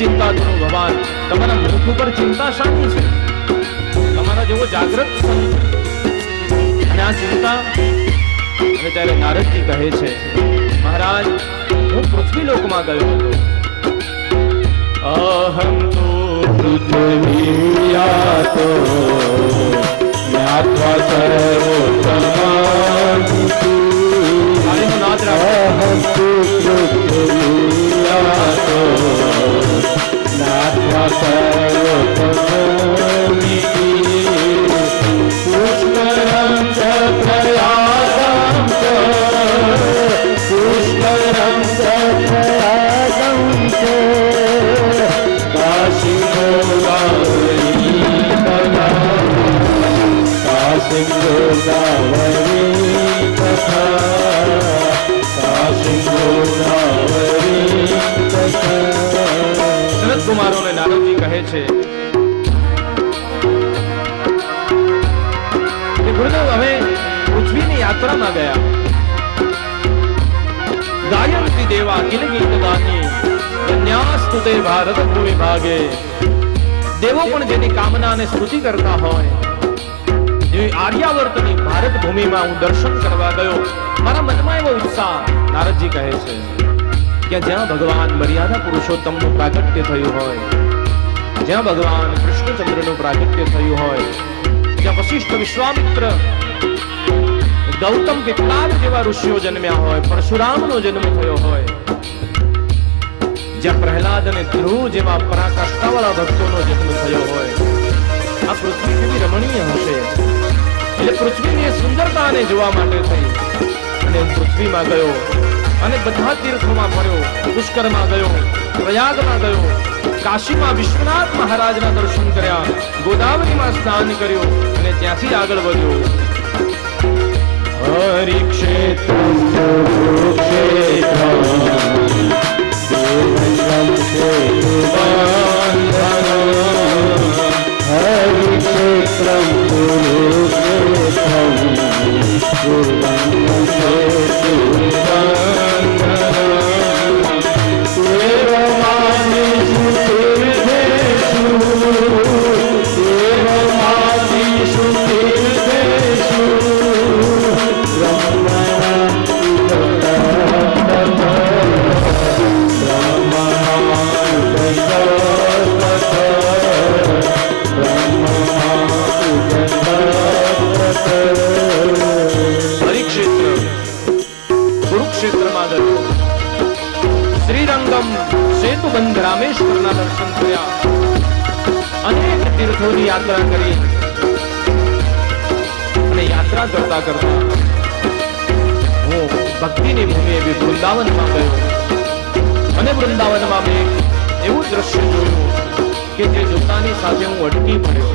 ચિંતા કરો ભગવાન, તમારા મુખ ઉપર ચિંતા શાની છે? તમારા જેવો જાગૃત સંત અને આ ચિંતા. અને ત્યારે નારદજી કહે છે, મહારાજ હું પૃથ્વી લોકમાં ગયો હતો. અહમ તો પૃથ્વીયાતો જ્ઞાત્વા સર્વોત્તમાનિતિ. તાળીનો નાદ રાખો. અહમ તો પૃથ્વીયાતો જ્ઞાત્વા સર્વોત્તમાનિતિ. પુષ્કરમ ચ પ્રયાગમ ચ પુષ્કરમ ચ પ્રયાગમ ચ કાશી ગોદાવરી તથા કાશી ગોદાવરી તથા કાશી ગોદાવરી તથા. સનત કુમારોને નારદજી કહે છે કે ગુરુદેવ અમે પૃથ્વીની યાત્રામાં ગયા. ગાયંતિ દેવા કિલ ગીત ગાની ધન્યાસ્તુ તે ભારત ભૂમિ ભાગે. દેવો પણ જેની કામના અને સ્તુતિ કરતા હોય એવી આર્યાવર્તની ભારત ભૂમિમાં હું દર્શન કરવા ગયો. મારા મનમાં એવો ઉત્સાહ. નારદજી કહે છે કે જ્યાં ભગવાન મર્યાદા પુરુષોત્તમનું પ્રાગટ્ય થયું હોય, જ્યાં ભગવાન કૃષ્ણચંદ્રનું પ્રાગટ્ય થયું હોય, જ્યાં વશિષ્ઠ વિશ્વામિત્ર ગૌતમ વિપ્લાવ જેવા ઋષિઓ જન્મ્યા હોય, પરશુરામનો જન્મ થયો હોય, જ્યાં પ્રહલાદ અને ધ્રુવ જેવા પરાકાષ્ઠાવાળા ભક્તોનો જન્મ થયો હોય, આ પૃથ્વી કેવી રમણીય હશે. એટલે પૃથ્વીની સુંદરતાને જોવા માટે થઈ અને પૃથ્વીમાં ગયો અને બધા તીર્થોમાં ફર્યો. પુષ્કરમાં ગયો, પ્રયાગમાં ગયો, કાશીમાં વિશ્વનાથ મહારાજના દર્શન કર્યા, ગોદાવરીમાં સ્નાન કર્યું અને ત્યાંથી આગળ વધ્યો. હરિક્ષેત્રમ કુરુક્ષેત્રમ દેવંગમ સેતુબંધનમ. હરિક્ષેત્રમ કુરુક્ષેત્રમ દેવંગમ સેતુબંધનમ. દેવમાનિષુ તીર્થેષુ દેવમાનિષુ તીર્થેષુ સેતુબંધ રામેશ્વરના દર્શન કર્યા. અનેક તીર્થોની યાત્રા કરી અને યાત્રા કરતા કરતા હું ભક્તિની ભૂમિ એવી વૃંદાવનમાં ગયો. અને વૃંદાવનમાં મેં એવું દ્રશ્ય જોયું કે જે જોતાની સાથે હું અટકી પડ્યો.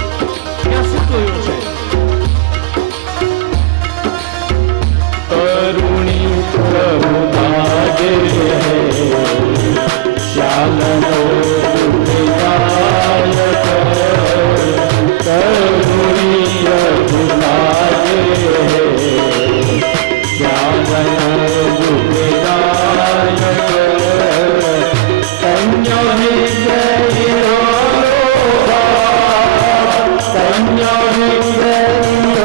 ત્યાં શું જોયું છે? કરુણી પ્રભુ ભાગે શ્યામલો વિદાયક. કરુણી પ્રભુ ભાગે શ્યામલો વિદાયક. કન્યો નિગ્રહિરો કન્યો નિગ્રહિરો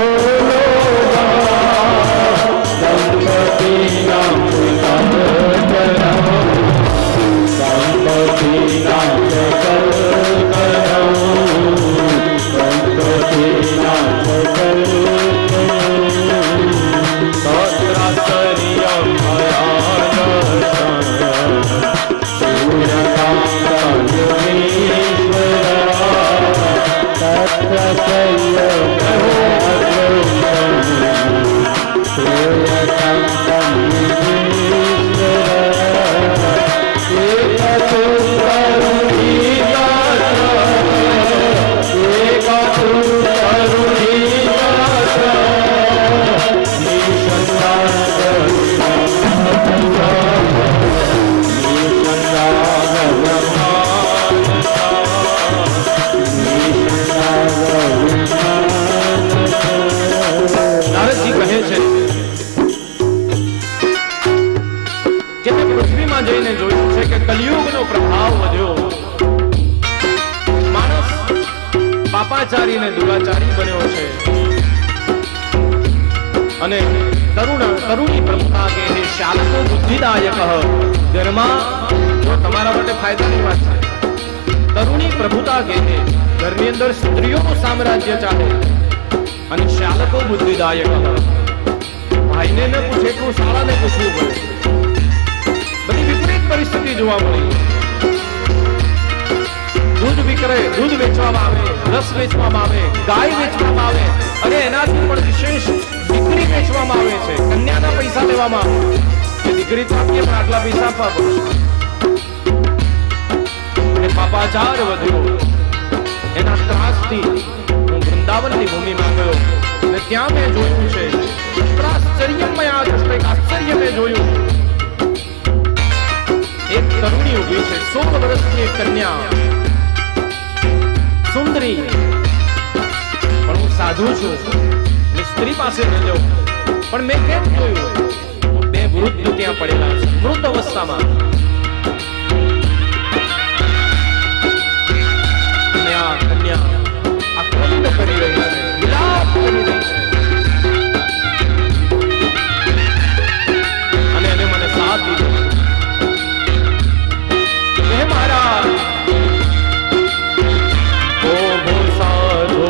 જઈને જોયું છે કે કલિયુગનો પ્રભાવ વધ્યો દુરાચારી ને દુરાચારી બન્યો છે અને તરુણી પ્રભુતા કે હે શાલકો બુદ્ધિદાયક ઘરમાં જો તમારા માટે ફાયદાની વાત છે તરુણી પ્રભુતા કે હે ઘરની અંદર સ્ત્રીઓનું સામ્રાજ્ય ચાલે અને શાલકો બુદ્ધિદાયક ભાઈને ન પૂછે એટલું શાળાને પૂછવું પડે બધી વિપરીત પરિસ્થિતિ જોવા મળી દૂધ વિક્રય દૂધ વેચવામાં આવે રસ વેચવામાં આવે ગાય વેચવામાં આવે અને એનાથી પણ વિશેષ દીકરી વેચવામાં આવે છે કન્યાના પૈસા લેવામાં આવે એ દીકરી તો આપીએ પણ આટલા પૈસા આપવા પડશે અને પાપાચાર વધ્યો એના ત્રાસથી હું વૃંદાવનની ભૂમિમાં ગયો અને ત્યાં મેં જોયું છે આશ્ચર્યમય આશ્ચર્ય મેં જોયું એક તરુણી ઉભી છે 16 વર્ષની એક કન્યા સુંદરી પણ હું સાધુ છું સ્ત્રી પાસે ન જાઉં પણ મેં કેમ જોયું બે વૃદ્ધ ત્યાં પડેલા છે મૃત અવસ્થામાં કન્યા આક્રમણ કરી રહી છે વિલાપ કરી રહી છે અને એને મને સાથ દીધો હે મહારાજ ઓ ભો સાધો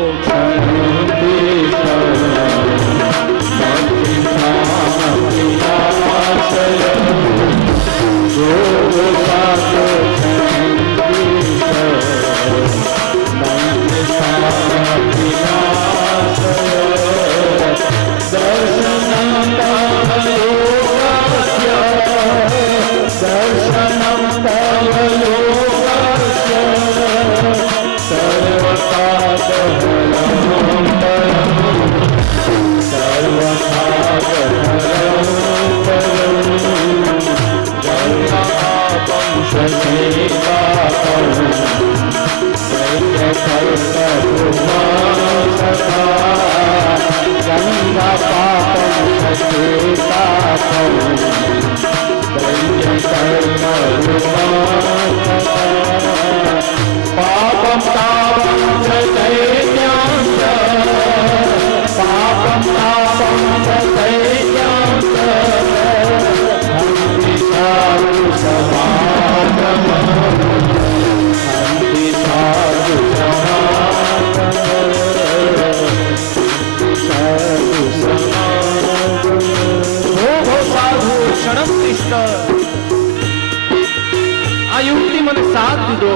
આ યુવતી મને સાથ દીધો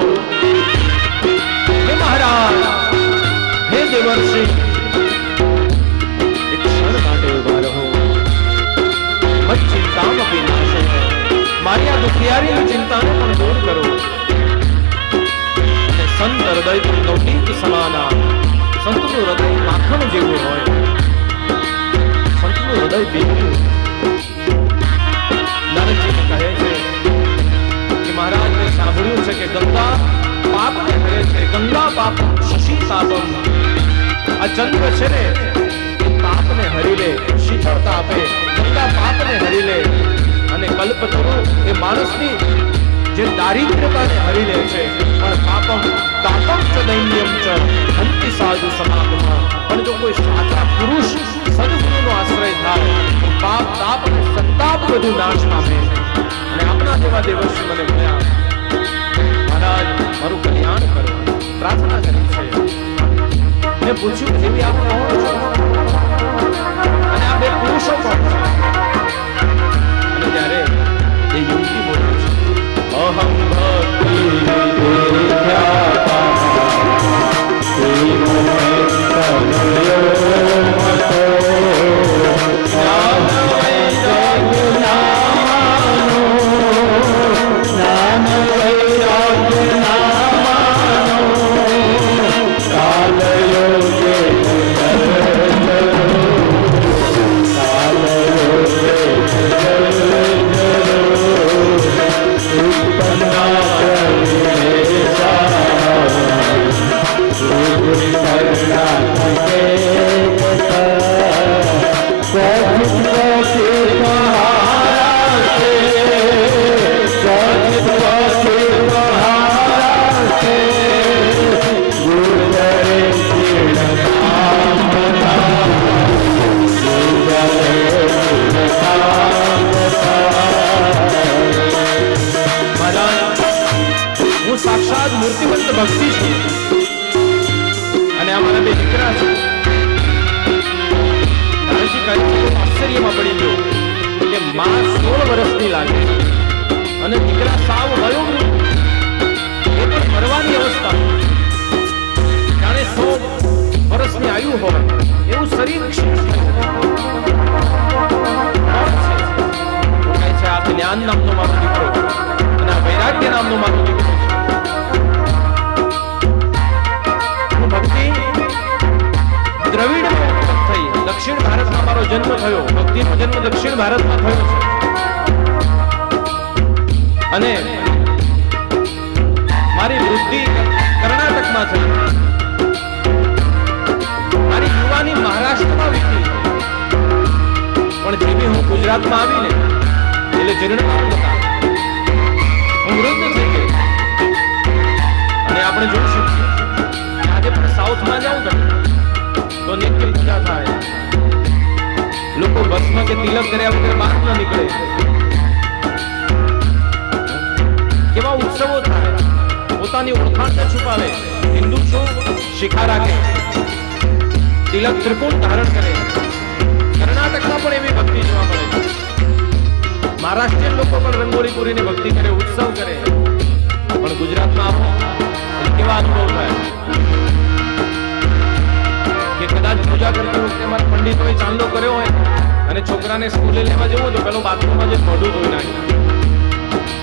હે મહારાજ હે દેવર્ષિ એક ક્ષણ માટે ઉભા રહો મત ચિંતામ અપી નાશય મારી આ દુખિયારીની ચિંતાને પણ દૂર કરો અને સંત હૃદય નવનીત સમાના સંતનું હૃદય માખણ જેવું હોય સંતનું હૃદય બીજું નારદજી કહે છે કે મહારાજ મેં સાંભળ્યું છે કે ગંગા પાપને હરે છે ગંગા પાપ શશી તાપમ આ ચંદ્ર છે ને એ પાપને હરી લે શીતળતા આપે ગંગા પાપને હરી લે અને કલ્પતરુ એ માણસની જે દારિદ્ર્યતાને હરી લે છે પણ પાપમ તાપમ ચ દૈન્યમ ચ હંતિ સાધુ સમાગમા પણ જો કોઈ સાચા પુરુષ સદગુરુનો આશ્રય થાય તો પાપ તાપ અને સંતાપ બધું નાશ પામે અને આપણા જેવા દેવર્ષિ મને મળ્યા મહારાજ મારું કલ્યાણ કરો પ્રાર્થના કરી છે મેં પૂછ્યું જેવી આપ કોણ છો અને આ બે પુરુષો કોણ છે અને ત્યારે એ યુવતી બોલે છે અહમ ભક્તિ Utpanna હું સાક્ષાત મૂર્તિમંત ભક્તિ છું અને આ મારા બે દીકરા છે. નારદજી કહે છે કે આશ્ચર્યમાં પડી ગયો કે માં 16 વર્ષની લાગે અને દીકરા સાવ વયોવૃદ્ધ, એ પણ મરવાની અવસ્થા, જાણે 100 વર્ષની આયુ હોય એવું શરીર ક્ષીણ થયું. કહે છે આ જ્ઞાન નામનો મારો દીકરો અને આ વૈરાગ્ય નામનો મારો દીકરો છે. હું ભક્તિ દ્રવિડમાં ઉત્પન્ન થઈ, દક્ષિણ ભારતમાં મારો જન્મ થયો. ભક્તિનો જન્મ દક્ષિણ ભારતમાં થયો છે અને મારી વૃદ્ધિ કર્ણાટકમાં થઈ. મારી યુવાની મહારાષ્ટ્રમાં વીતી, પણ જેવી હું ગુજરાતમાં આવીને એટલે જીર્ણકાળ હતા, હું વૃદ્ધ થઈ ગઈ. અને આપણે જોઈશું આજે પણ સાઉથમાં જાઉં તો નિત્ય પૂજા થાય, લોકો બસમાં કે તિલક કર્યા વગર બહાર ન નીકળે. કેવા ઉત્સવો થાય, પોતાની ઓળખાણ ન છુપાવે. હિન્દુ છું, શિખા રાખે, તિલક ત્રિકોણ ધારણ કરે. કર્ણાટકમાં પણ એવી ભક્તિ જોવા મળે છે. મહારાષ્ટ્રીયન લોકો પણ રંગોળી પૂરીને ભક્તિ કરે, ઉત્સવ કરે. પણ ગુજરાતમાં આવો કેવા અનુભવ થાય કે કદાચ પૂજા કરતી વખતે મારા પંડિતોએ ચાંદલો કર્યો હોય અને છોકરાને સ્કૂલે લેવા જવું તો પેલો બાથરૂમમાં જે મોઢું ધોઈ નાખે.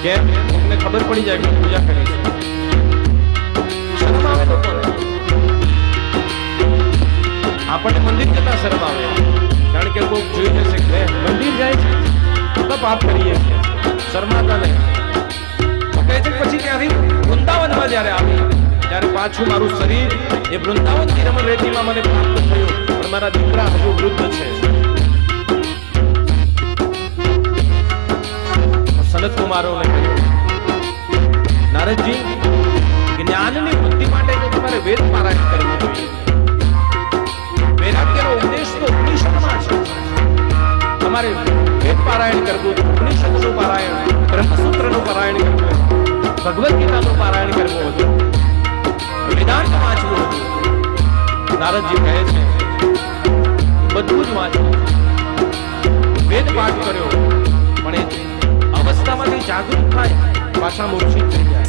કેમ? તમને ખબર પડી જાય કે પૂજા કરી છે. શરમ આવે લોકોને. આપણને મંદિર જતા શરમ આવે, કારણ કે કોઈ જોઈ જશે કે મંદિર જાય છે તો પાપ કરીએ છીએ, શરમાતા નહીં. કહે છે પછી ત્યાંથી વૃંદાવનમાં જયારે આવી ત્યારે પાછું મારું શરીર એ વૃંદાવનની રમણ રેતીમાં મને પ્રાપ્ત થયું, પણ મારા દીકરા હજુ વૃદ્ધ છે. સનત કુમારોને કહ્યું, નારદજી, જ્ઞાનની વૃદ્ધિ માટે તો તમારે વેદ પારાયણ કરવું જોઈએ. વૈરાગ્યનો ઉપદેશ તો ઉપનિષદમાં છે. તમારે વેદ પારાયણ કરવું, ઉપનિષદનું પારાયણ, બ્રહ્મસૂત્રનું પારાયણ કરવું, ભગવદ્ ગીતાનું પારાયણ કરવું હતું, વેદાંત વાંચવું હતું. નારદજી કહે છે બધું જ વાંચવું, વેદ પાઠ કર્યો, પણ એ અવસ્થામાંથી જાગૃત થાય પાછા મૂર્છિત થઈ જાય.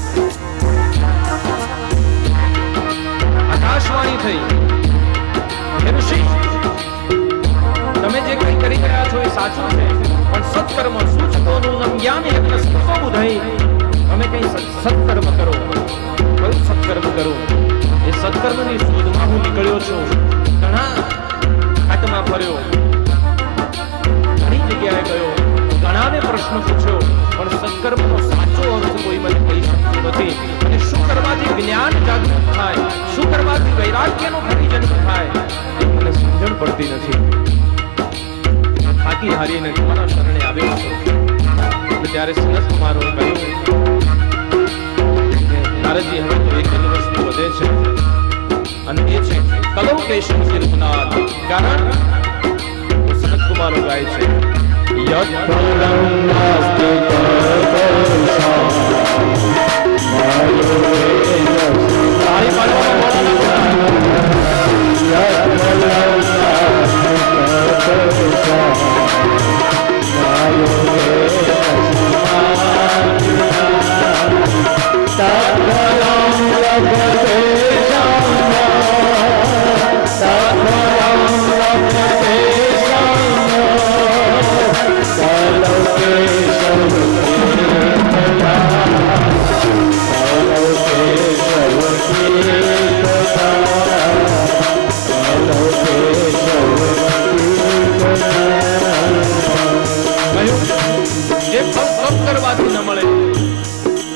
આકાશવાણી થઈ, હે ઋષિ, તમે જે કંઈ કરી રહ્યા છો એ સાચું છે, પણ સત્કર્મ સૂચકોનું જ્ઞાન યજ્ઞ સ્મૃતો બુધાઈ, તમે કંઈ સત્કર્મ કરો. કયું સત્કર્મ કરો? એ સત્કર્મની શોધમાં હું નીકળ્યો છું. ઘણા ઘાટમાં ફર્યો, ઘણી જગ્યાએ ગયો, ઘણાને પ્રશ્ન પૂછ્યો, પણ સત્કર્મનો સાચો અર્થ કોઈ મને કહી શકતું નથી. અને શું કરવાથી જ્ઞાન જાગૃત થાય, શું કરવાથી વૈરાગ્યનો ફરી જન્મ થાય, એ મને સમજણ પડતી નથી. થાકી હારીને તમારા શરણે આવ્યો છું. ત્યારે સનત કુમારોએ કહ્યું, નારદજી, હવે તો એક જ વસ્તુ વધે છે અને એ છે કલૌ કેશમ કીર્તનાદ. કારણ સનત કુમારો ગાય છે, યત ફલં નાસ્તિ તદર્શા તારી પાડવામાં બોલના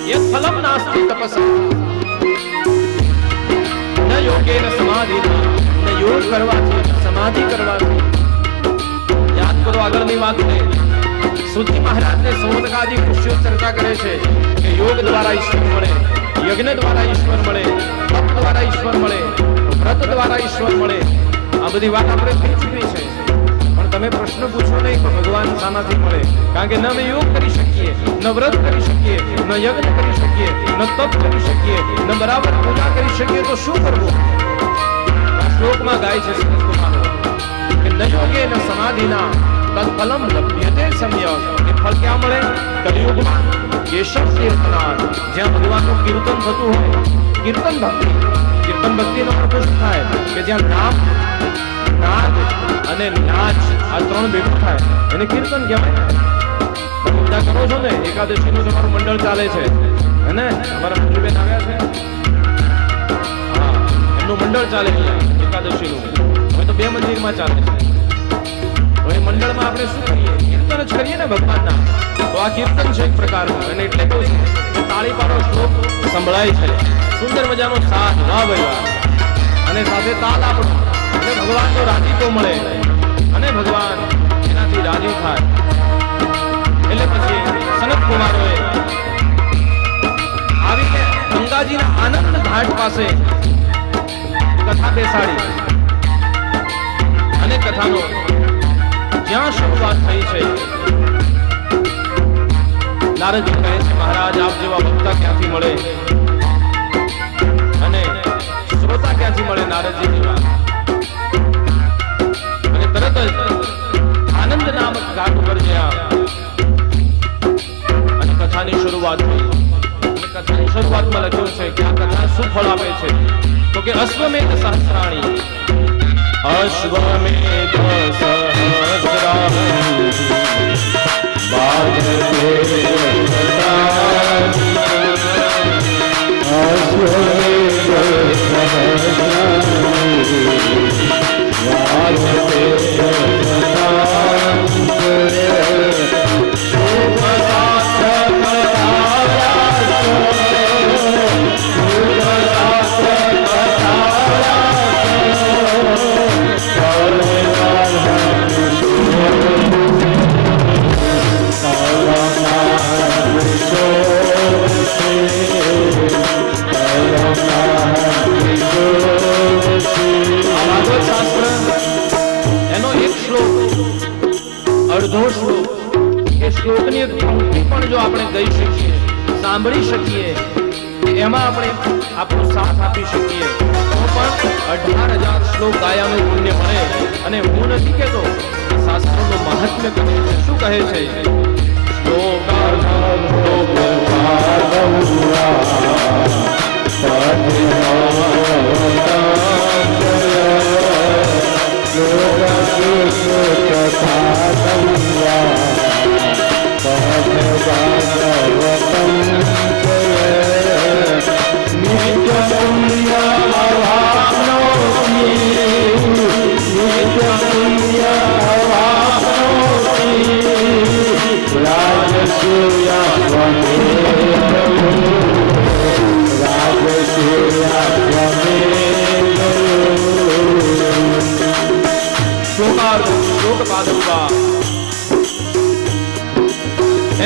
યત ફલં નાસ્તિ સમાધિ કરવાથી. યાદ કરો આગળની વાતને. સુજી મહારાજને સૌનકાજી ઋષિઓ ચર્ચા કરે છે કે યોગ દ્વારા ઈશ્વર મળે, યજ્ઞ દ્વારા ઈશ્વર મળે, તપ દ્વારા ઈશ્વર મળે, વ્રત દ્વારા ઈશ્વર મળે. આ બધી વાત આપણે થઈ ચૂકી છે, પણ તમે પ્રશ્ન પૂછો નહીં કે ભગવાન શાનાથી મળે, કારણ કે ન અમે યોગ કરી શકીએ, ન વ્રત કરી શકીએ, ન યજ્ઞ કરી શકીએ, ન તપ કરી શકીએ, ન બરાબર પૂજા કરી શકીએ, તો શું કરવું? આ શ્લોકમાં ગાય છે સંત કુમારો કે ન યોગે ન સમાધિના તત્ફલમ લભ્યતે સમ્યક. એ ફળ ક્યાં મળે? કલિયુગમાં કેશવ કીર્તનાથ, જ્યાં ભગવાનનું કીર્તન થતું હોય. કીર્તન ભક્તિ, કીર્તન ભક્તિનો અર્થ શું થાય? કે જ્યાં નામ, નાદ અને નાચ આ ત્રણ ભેગું થાય એને કીર્તન કહેવાય. તમે બધા કરો છો ને, એકાદશીનું તમારું મંડળ ચાલે છે હે ને? અમારા મંજુબેન આવ્યા છે, હા, એમનું મંડળ ચાલે છે એકાદશીનું. હવે તો 2 મંદિરમાં ચાલે છે. હવે મંડળમાં આપણે શું કરીએ? કીર્તન જ કરીએ ને ભગવાનના. તો આ કીર્તન છે એક પ્રકારનું, અને એટલે કહું છું કે તાળી પાડો, શ્લોક સંભળાય છે, સુંદર મજાનો સાથ, વાહ ભાઈ વાહ, અને સાથે તાલ આપણો, અને ભગવાનનો રાજીપો મળે, અને ભગવાન એનાથી રાજી થાય. એટલે પછી સનત કુમારોએ આવીને ગંગાજીના આનંદ ઘાટ પાસે કથા બેસાડી, અને કથાનો જ્યાં શરૂઆત થઈ છે, નારદજી કહે છે મહારાજ આપ જેવા વક્તા ક્યાંથી મળે અને શ્રોતા ક્યાંથી મળે નારદજી જેવા. અને તરત જ આનંદ નામક ઘાટ ઉપર ગયા અને કથાની શરૂઆત થઈ. અને કથાની શરૂઆતમાં લખ્યું છે કે આ કથા શું ફળ આપે છે? તો કે અશ્વમેધ સહસ્રાણી, અશ્વમેધ સહસ્રાણી બાજતે સદાની, અશ્વમેધ સહસ્રાણી બાજતે અડધો શ્લોક, એ શ્લોકની એક પંક્તિ પણ જો આપણે ગઈ શકીએ, સાંભળી શકીએ, એમાં આપણે આપણો સાથ આપી શકીએ, તો પણ 18,000 શ્લોક ગાયાનું પુણ્ય મળે. અને હું નથી કહેતો, શાસ્ત્રોનું મહાત્મ્ય કહે છે. શું કહે છે?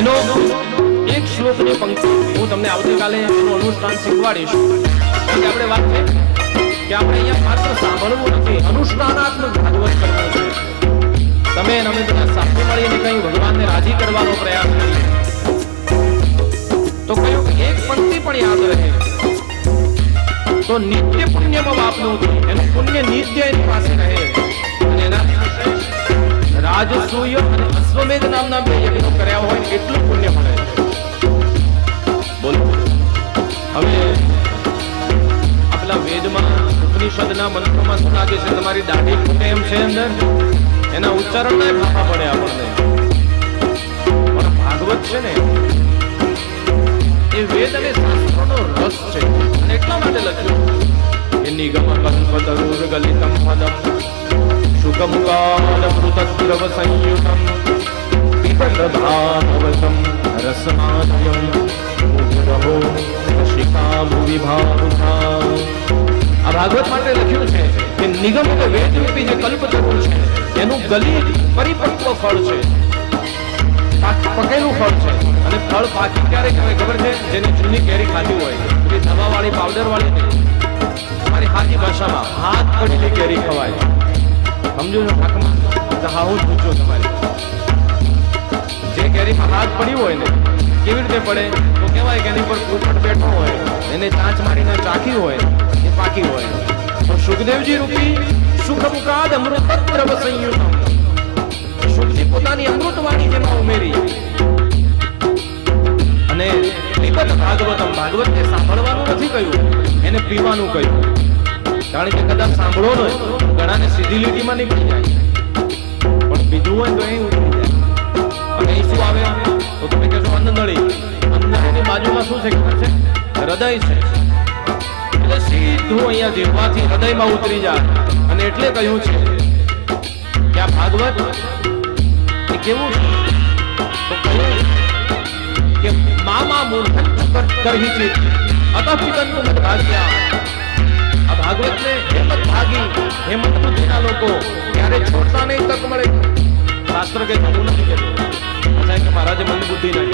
એનો એક શ્લોકની પંક્તિ હું તમને આવતીકાલે એનું અનુષ્ઠાન શીખવાડીશ. આપણે વાત છે કે આપણે અહીંયા માત્ર સાંભળવું નથી, અનુષ્ઠાનાત્મક ભાગવત કરવું છે. તમે અમે બધા સાથે મળીને કઈ ભગવાનને રાજી કરવાનો પ્રયાસ કરીએ તો કયું એક પંક્તિ પણ યાદ રહે તો નિત્ય પુણ્યમાં વાપનું એનું પુણ્ય નિત્ય એની પાસે રહે. અને એનાથી વિશેષ રાજસૂય અને અશ્વમેધ નામના 2 યજ્ઞો કર્યા હોય એટલું પુણ્ય મળે. બોલો હવે આપણા વેદમાં ઉપનિષદના મંત્રોમાં શું લાગે છે? તમારી દાઢી ફૂટે એમ છે અંદર, એના ઉચ્ચારણના ફાફા પડે આપણને. પણ ભાગવત છે ને એ વેદ અને શાસ્ત્રોનો રસ છે. અને એટલા માટે લખ્યું કે નિગમ કલ્પતરુર ગલિતમ પદમ શુકમ કાલમૃતદ્રવ સંયુતમ પિતરધાનવસમ રસમાધ્યમ મુગ્રહો શિખા ભુવિ ભાવુષા. આ ભાગવત માટે લખ્યું છે કે નિગમ એટલે વેદરૂપી જે કલ્પતરુ છે એનું ગલિત પરિપક્વ ફળ છે, પકેલું ફળ છે. અને ફળ પાકી ક્યારે કહેવાય ખબર છે? જેની જૂની કેરી ખાધી હોય, એ દવાવાળી પાવડરવાળી નહીં, તમારી સાદી ભાષામાં હાથ પડેલી કેરી ખવાય. સમજો છો? હાહુ પૂછો તમારી જે કેરીમાં હાથ પડ્યું હોય ને કેવી રીતે પડે તો કહેવાય કે એની પર પોપટ બેઠો હોય એને ચાંચ મારીને ચાખી હોય એ પાકી હોય તો સુખદેવજી રૂપી સુખમુકાદ અમૃતદ્રવ સંયુતમ સુખજી પોતાની અમૃતવાણી જેમાં ઉમેરી અને પીબત ભાગવતમ ભાગવતને સાંભળવાનું નથી કહ્યું એને પીવાનું કહ્યું કારણ કે કદાચ સાંભળો ને ઘણાને સીધી લીટીમાં નીકળી જાય પણ પીધું હોય તો એ ઉતરી જાય અને એ શું આવે તો તમે કહેશો અન્નનળી અન્નનળીની બાજુમાં શું છે ખબર છે હૃદય છે એટલે સીધું અહીંયા જીવવાથી હૃદયમાં ઉતરી જાય અને એટલે કહ્યું છે કે આ ભાગવત એ કેવું છે તો કહ્યું કે મામા મૂર્ધન કરહી છે અતઃ પિતંતુ મત ભાગ્યા આ ભાગવતને હેમત ભાગી હેમત બુદ્ધિના લોકો ક્યારે છોડતા નહીં તક મળે શાસ્ત્ર કે હું નથી કહેતો કે મહારાજે મન બુદ્ધિ ના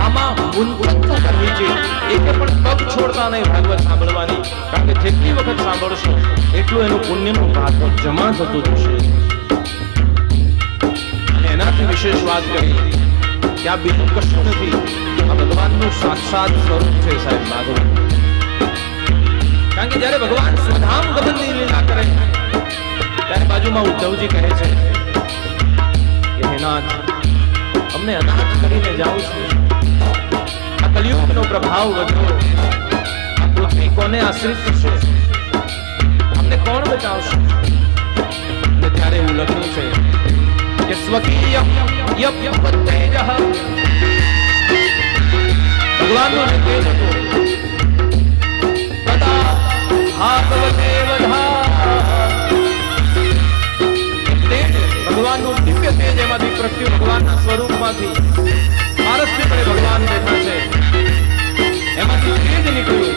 આમાં મુનકંતુ કરવી છે એક પણ પગ છોડતા નહીં ભાગવત સાંભળવાની કારણ કે જેટલી વખત સાંભળશો એટલું એનું પુણ્યનું ભાગ જમા થતું જશે અને એનાથી વિશેષ વાત કરી કે આ બીજું કશું નથી આ ભગવાનનું સાક્ષાત સ્વરૂપ છે સાહેબ ભાગવત કારણ કે જ્યારે ભગવાન સુધામ ગમનની લીલા કરે ત્યારે બાજુમાં ઉદ્ધવજી કહે છે કે હે નાથ અમને અનાથ કરીને જાઉં છું આ કલિયુગનો પ્રભાવ વધ્યો આ પૃથ્વી કોને આશ્રિત છે અમને કોણ બચાવશે અને ત્યારે એવું લખ્યું છે કે સ્વકીય તેજ ભગવાનનું જે તેજ હતું તથા ભાગવતે વધા ભગવાનનું દિવ્ય તેજ એમાંથી પ્રગટ્યું ભગવાનના સ્વરૂપમાંથી પારસ્પરિક ભગવાન બેઠા છે એમાંથી તેજ નીકળ્યું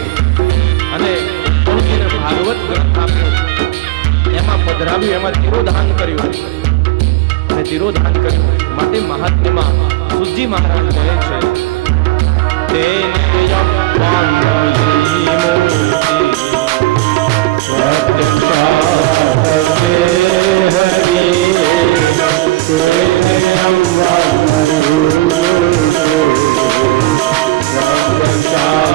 અને ભગવાનને ભાગવત ગ્રંથ આપ્યો એમાં પધરાવ્યું એમાં તિરોધાન કર્યું અને તિરોધાન કર્યું માટે મહાત્મ્યમાં સુજી મહારાજ કહે છે તેનેયમ વાંગમયી મૂર્તિ સ્વપ્નસારતે હરિ તેનેયમ વાંગમયી સ્વપ્નસારતે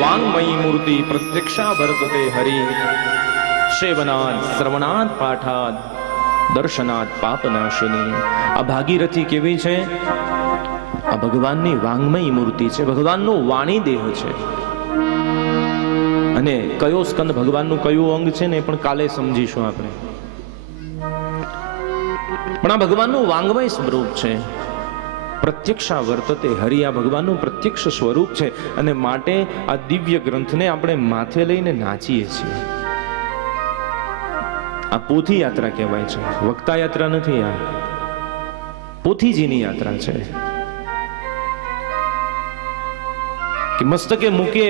વાંગમયી મૂર્તિ પ્રત્યક્ષા વર્તતે હરિ સેવનાદ શ્રવણાદ પાઠાદ દર્શનાદ પાપનાશિની આ ભાગીરથી કેવી છે આ ભગવાનની વાંગમયી મૂર્તિ છે ભગવાનનો વાણી દેહ છે અને કયો સ્કંદ ભગવાનનું કયું અંગ છે ને પણ કાલે સમજીશું આપણે પણ આ ભગવાનનું વાંગમય સ્વરૂપ છે પ્રત્યક્ષા વર્તતે હરિ આ ભગવાનનું પ્રત્યક્ષ સ્વરૂપ છે અને માટે આ દિવ્ય ગ્રંથને આપણે માથે લઈને નાચીએ છીએ આ પોથી યાત્રા કહેવાય છે વક્તા યાત્રા નથી આ પોથીજીની યાત્રા છે કે મસ્તકે મૂકે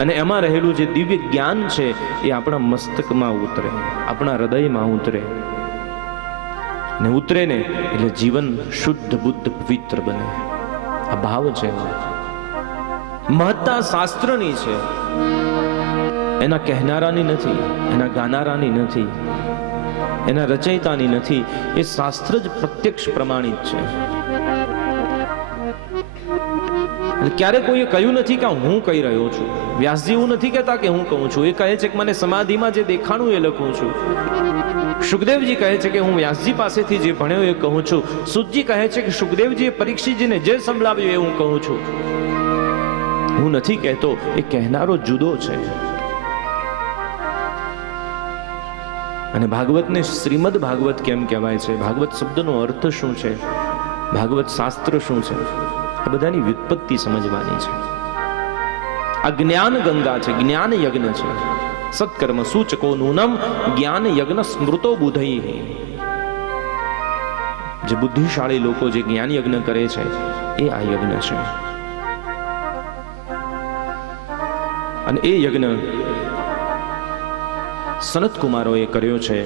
અને એમાં રહેલું જે દિવ્ય જ્ઞાન છે એ આપણા મસ્તકમાં ઉતરે આપણા હૃદયમાં ઉતરે ને ઉતરે ને એટલે જીવન શુદ્ધ બુદ્ધ પવિત્ર બને આ ભાવ છે મહત્તા શાસ્ત્રની છે એના કહેનારાની નથી એના ગાનારાની નથી એના રચયિતાની નથી એ શાસ્ત્ર જ પ્રત્યક્ષ પ્રમાણિત છે ક્યારે કોઈએ કહ્યું નથી કે હું કહી રહ્યો છું વ્યાસજી એવું નથી કહેતા કે હું કહું છું એ કહે છે કે મને સમાધિમાં જે દેખાણું એ લખું છું સુખદેવજી કહે છે કે હું વ્યાસજી પાસેથી જે ભણ્યો એ કહું છું સુતજી કહે છે કે સુખદેવજીએ પરીક્ષિતજીને જે સંભળાવ્યું એ હું કહું છું હું નથી કહેતો એ કહેનારો જુદો છે અને ભાગવતને શ્રીમદ ભાગવત કેમ કહેવાય છે ભાગવત શબ્દનો અર્થ શું છે ભાગવત શાસ્ત્ર શું છે આ બધાની વ્યુત્પત્તિ સમજવાની છે આ જ્ઞાન ગંગા છે, જ્ઞાન યજ્ઞ છે. સત્કર્મ સૂચકો નૂનમ જ્ઞાન યજ્ઞ સ્મૃતો બુધૈ. જે બુદ્ધિશાળી લોકો જે જ્ઞાન યજ્ઞ કરે છે એ આ યજ્ઞ છે. અને એ યજ્ઞ સનત કુમારોએ કર્યો છે.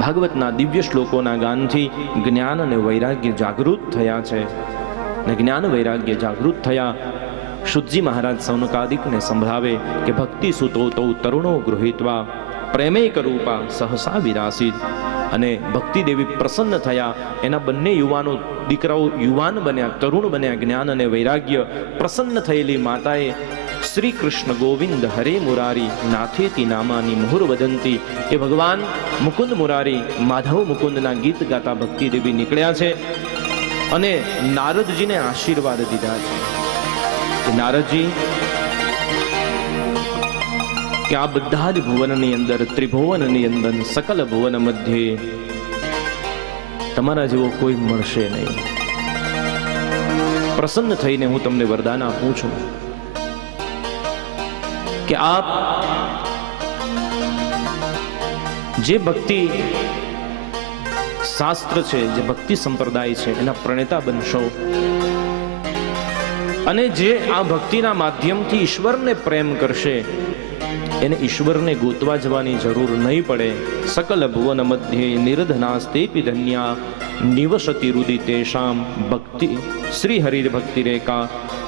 ભાગવતના દિવ્ય શ્લોકોના ગાનથી જ્ઞાન અને વૈરાગ્ય જાગૃત થયા છે. ને જ્ઞાન વૈરાગ્ય જાગૃત થયા. શુદ્ધજી મહારાજ સૌનકાદિકને સંભળાવે કે ભક્તિ સુતો તૌ તરુણો ગૃહીત્વા પ્રેમૈક રૂપા સહસા વિરાસિત. અને ભક્તિ દેવી પ્રસન્ન થયા. એના બંને યુવાનો દીકરાઓ યુવાન બન્યા, તરુણ બન્યા. જ્ઞાન અને વૈરાગ્ય પ્રસન્ન થયેલી માતાએ શ્રી કૃષ્ણ ગોવિંદ હરે મુરારી નાથેતી નામાની મુહુર વદંતી. એ ભગવાન મુકુંદ મુરારી માધવ મુકુંદના ગીત ગાતા ભક્તિ દેવી નીકળ્યા છે અને નારદજીને આશીર્વાદ દીધા છે. નારદજી કે આ બધા જ ભુવનની અંદર, ત્રિભુવનની અંદર, સકલ ભુવન મધ્યે તમારા જેવો કોઈ મળશે નહીં. પ્રસન્ન થઈને હું તમને વરદાન આપું છું કે આપ જે ભક્તિ શાસ્ત્ર છે, જે ભક્તિ સંપ્રદાય છે એના પ્રણેતા બનશો અને જે આ ભક્તિના માધ્યમથી ઈશ્વરને પ્રેમ કરશે એને ઈશ્વરને ગોતવા જવાની જરૂર નહીં પડે. સકલ ભુવન મધ્યે નિર્ધનાસ્તેપી ધન્યા નિવસતિ રુદિ તેષામ ભક્તિ શ્રી હરિર ભક્તિ રેખા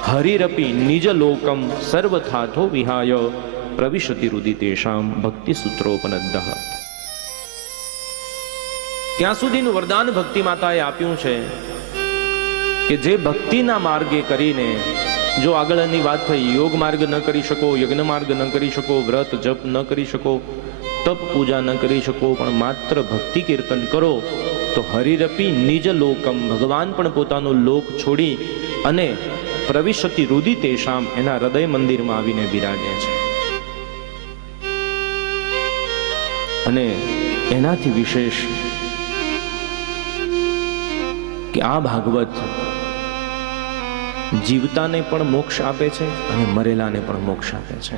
હરિરપી નિજ લોકમ સર્વથાથો વિહાય પ્રવિશતિ રુદિ તેષામ ભક્તિ સૂત્રોપનદ્દઃ. ત્યાં સુધીનું વરદાન ભક્તિ માતાએ આપ્યું છે કે જે ભક્તિના માર્ગે કરીને, જો આગળની વાત થઈ યોગ માર્ગ ન કરી શકો, યજ્ઞ માર્ગ ન કરી શકો, વ્રત જપ ન કરી શકો, તપ પૂજા ન કરી શકો, પણ માત્ર ભક્તિ કીર્તન કરો તો હરિરપી નિજ લોકમ, ભગવાન પણ પોતાનો લોક છોડી અને પ્રવિશતિ રુદિ તેષામ, એના હૃદય મંદિરમાં આવીને બિરાજે છે. અને એનાથી વિશેષ કે આ ભાગવત જીવતાને પણ મોક્ષ આપે છે અને મરેલાને પણ મોક્ષ આપે છે.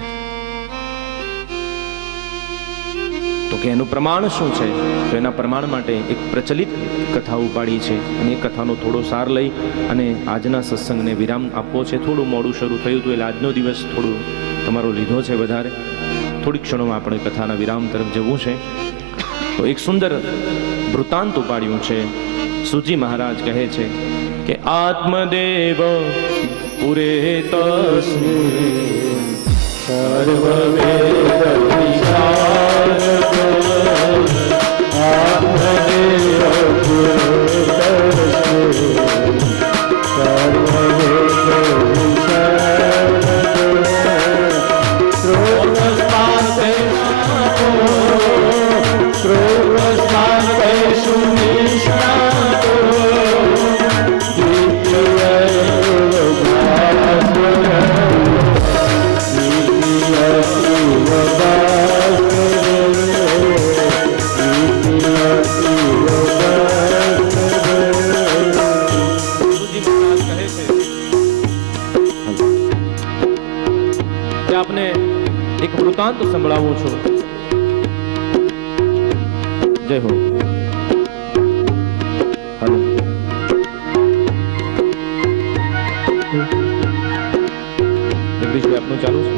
તો કે એનું પ્રમાણ શું છે? તો એના પ્રમાણ માટે એક પ્રચલિત કથા ઉપાડી છે અને એ કથાનો થોડો સાર લઈ અને આજના સત્સંગને વિરામ આપવો છે. થોડું મોડું શરૂ થયું હતું એટલે આજનો દિવસ થોડું તમારો લીધો છે વધારે. થોડીક ક્ષણોમાં આપણે કથાના વિરામ તરફ જવું છે. તો એક સુંદર વૃત્તાંત ઉપાડ્યું છે. સુજી મહારાજ કહે છે કે આત્મદેવ પુરે તસ્મિન સર્વવેદ વિશારદ આત્મદેવ પુરે તસ્મિન સર્વવેદ વિશારદ શ્રોતસ્માર્તે શ્રોતસ્માર્તેષુ નિષ્ણાતો આપને એક વૃત્તાંત સંભળાવું છું. જય હો. હલો. જગદીશભાઈ આપનું ચાલુ છે?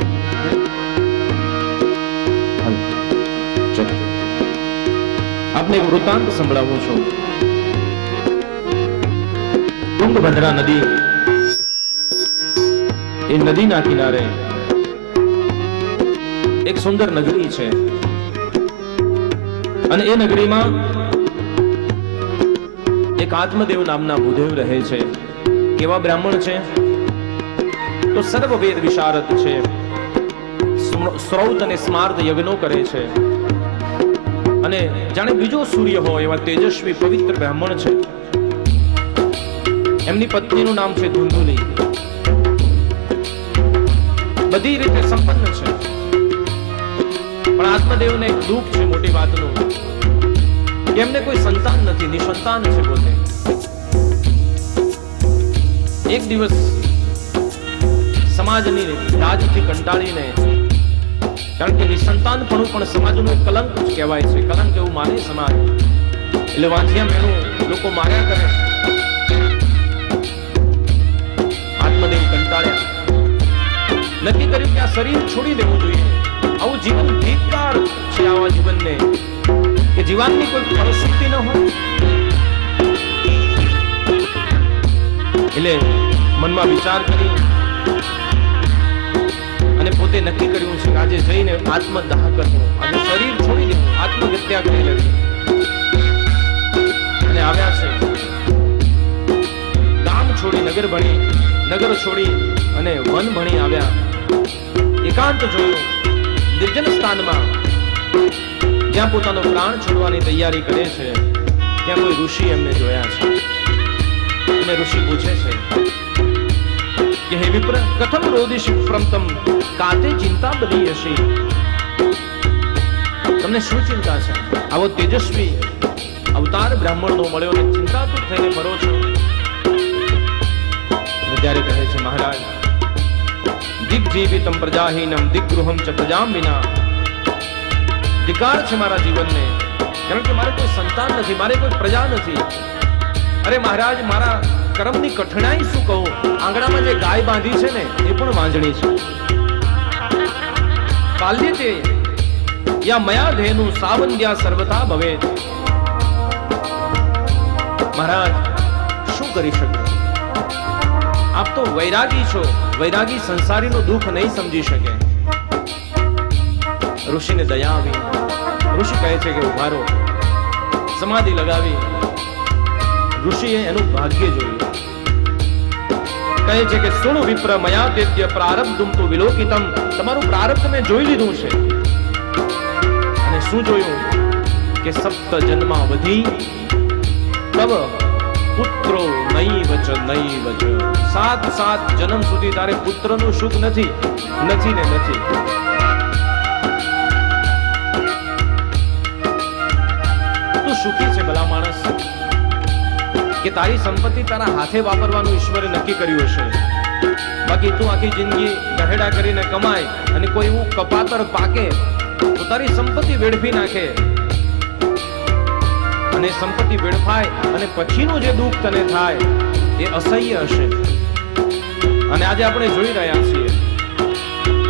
હલો. ચલો. આપને એક વૃત્તાંત સંભળાવું છું. તુંગભદ્રા નદી, એ નદીના કિનારે એક સુંદર નગરી છે અને એ નગરીમાં એક આત્મદેવ નામના ભૂદેવ રહે છે. કેવા બ્રાહ્મણ છે? તો સર્વવેદ વિશારદ છે, શ્રૌત અને સ્માર્ત યજ્ઞો કરે છે અને જાણે બીજો સૂર્ય હોય એવા તેજસ્વી પવિત્ર બ્રાહ્મણ છે. એમની પત્નીનું નામ છે ધુંધુલી. બધી રીતે સંપન્ન છે, પણ આત્મદેવને એક દુઃખ છે મોટી વાતનું કે એમને કોઈ સંતાન નથી, નિસંતાન છે પોતે. એક દિવસ સમાજ સમાજની લાજથી કંટાળીને, કારણ કે નિસંતાનપણું પણ સમાજનું એક કલંક જ કહેવાય છે, કલંક એવું માને સમાજ. એટલે વાંધિયા મેણું લોકો માર્યા કરે. આત્મદેવ કંટાળ્યા, નક્કી કર્યું કે આ શરીર છોડી દેવું જોઈએ. આવું જીવન ધિક્કાર છે, આવા જીવનને કે જીવનની કોઈ પરિસ્થિતિ ન હોય. એટલે મનમાં વિચાર કરી અને પોતે નક્કી કર્યું છે કે આજે જઈને આત્મદાહ કરવું, આજે શરીર છોડી દેવું, આત્મહત્યા કરી લેવી. અને આવ્યા છે ગામ છોડી નગર ભણી, નગર છોડી અને વન ભણી આવ્યા. એકાંત જોયું, નિર્જન સ્થાનમાં જ્યાં પોતાનો પ્રાણ છોડવાની તૈયારી કરે છે, ત્યાં કોઈ ઋષિ એમને જોયા છે. અને ઋષિ પૂછે છે કે હે વિપ્ર, કથમ રોદિશ પ્રમતમ કાતે ચિંતા બધી હશે. તમને શું ચિંતા છે? આવો તેજસ્વી અવતાર બ્રાહ્મણનો મળ્યો ને ચિંતાતુર થઈને ફરો છો. ત્યારે કહે છે મહારાજ, દિગ્જીવિતમ પ્રજાહીનમ દિગ્ગૃહમ ચ પ્રજામ વિના. ધિકાર છે મારા જીવનને, કારણ કે મારે કોઈ સંતાન નથી, મારે કોઈ પ્રજા નથી. અરે મહારાજ, મારા કર્મની કઠણાઈ શું કહું? આંગણામાં જે ગાય બાંધી છે ને એ પણ વાંજણી છે. પાલ્યતે યા મયા ધેનુ સાવંદ્યા સર્વતા ભવે. મહારાજ, શું કરી શકું? આપ તો વૈરાગી છો, વૈરાગી સંસારીનું દુઃખ નહીં સમજી શકે. ઋષિને દયા આવી. ઋષિ કહે છે કે ઉભા રહો. સમાધિ લગાવી ઋષિએ એનું ભાગ્ય જોયું. કહે છે કે સુણ વિપ્ર મયા તેદ્ય પ્રારબ્ધુમ તુ વિલોકિતમ. તમારું પ્રારબ્ધ મેં જોઈ લીધું છે. અને શું જોયું? કે સપ્ત જન્માવધિ તવ પુત્રો નૈવ ચ નૈવ ચ. 7 જન્મ સુધી તારે પુત્રનું સુખ નથી, નથી ને નથી. તું સુખી છે ભલા માણસ કે તારી સંપત્તિ તારા હાથે વાપરવાનું ઈશ્વરે નક્કી કર્યું હશે. બાકી તું આખી જિંદગી ગહેડા કરીને કમાય અને કોઈ એવું કપાતર પાકે તો તારી સંપત્તિ વેડફી નાખે. અને સંપત્તિ વેડફાય અને પછીનું જે દુઃખ તને થાય એ અસહ્ય હશે. અને આજે આપણે જોઈ રહ્યા છીએ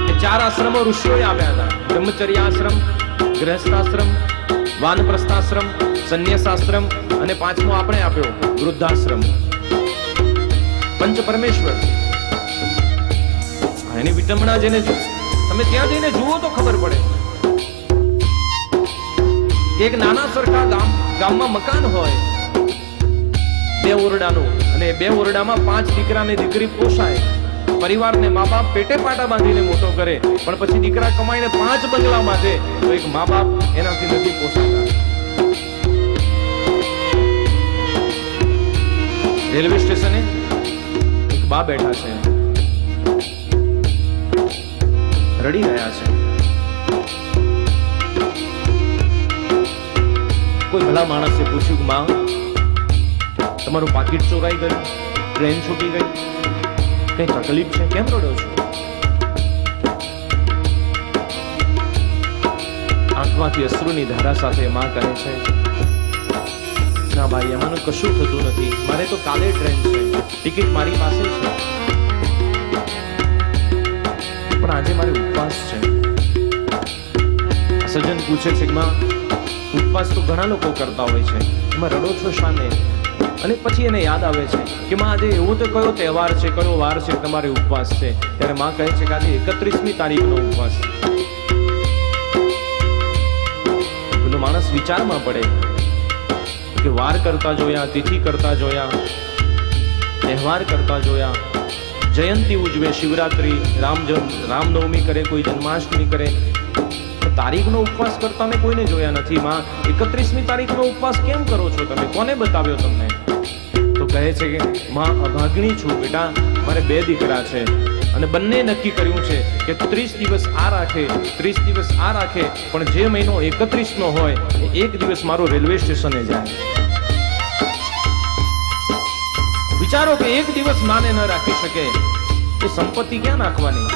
કે 4 આશ્રમો ઋષિઓએ આવ્યા હતા. બ્રહ્મચર્યાશ્રમ, ગૃહસ્થાશ્રમ, વાનપ્રસ્થાશ્રમ, સંન્યાસાશ્રમ અને 5મો આપણે આપ્યો વૃદ્ધાશ્રમ. પંચ પરમેશ્વર. એની વિટંબણા જેને તમે ત્યાં જઈને જુઓ તો ખબર પડે. એક નાના સરખા ગામમાં મકાન હોય 2 ઓરડાનું, અને 2 ઓરડામાં 5 દીકરા ને દીકરી પોસાય. પરિવારને મા બાપ પેટે પાટા બાંધીને મોટો કરે, પણ પછી દીકરા કમાઈને 5 બંગલા બાંધે તો એક મા બાપ એનાથી નથી પોસાતા. રેલવે સ્ટેશને એક બા બેઠા છે, રડી રહ્યા છે. કોઈ ભલા માણસે પૂછ્યું કે માં, તમારું પાકીટ ચોરાઈ ગયું, ટ્રેન છૂટી ગઈ, કઈ તકલીફ છે, કેમ રડો છો? આંખમાંથી અશ્રુની ધારા સાથે માં કહે છે, ના ભાઈ, એમાંનું કશું થતું નથી. મારે તો કાલે ટ્રેન છે, ટિકિટ મારી પાસે છે, પણ આજે મારે ઉપવાસ છે. સજ્જન પૂછે છે કે માં, ઉપવાસ તો ઘણા લોકો કરતા હોય છે, એમાં રડો છો શાને? અને પછી એને યાદ આવે છે કે માં, આજે એવો તો કયો તહેવાર છે, કયો વાર છે તમારે ઉપવાસ છે? ત્યારે માં કહે છે કે આજે 31મી તારીખનો ઉપવાસ. પેલો માણસ વિચારમાં પડે કે વાર કરતા જોયા, તિથિ કરતા જોયા, તહેવાર કરતા જોયા, જયંતી ઉજવે, શિવરાત્રી, રામનવમી કરે, કોઈ જન્માષ્ટમી કરે, તારીખનો ઉપવાસ કરતા મેં કોઈને જોયા નથી. માં, 31મી તારીખનો ઉપવાસ કેમ કરો છો તમે? કોને બતાવ્યો તમને? તો કહે છે કે માં, અભાગણી છું બેટા, મારે 2 દીકરા છે અને બંને નક્કી કર્યું છે કે 30 દિવસ આ રાખે, 30 દિવસ આ રાખે, પણ જે મહિનો 31નો હોય એ એક દિવસ મારો રેલવે સ્ટેશને જાય. વિચારો કે એક દિવસ માને ન રાખી શકે એ સંપત્તિ ક્યાં નાખવાની?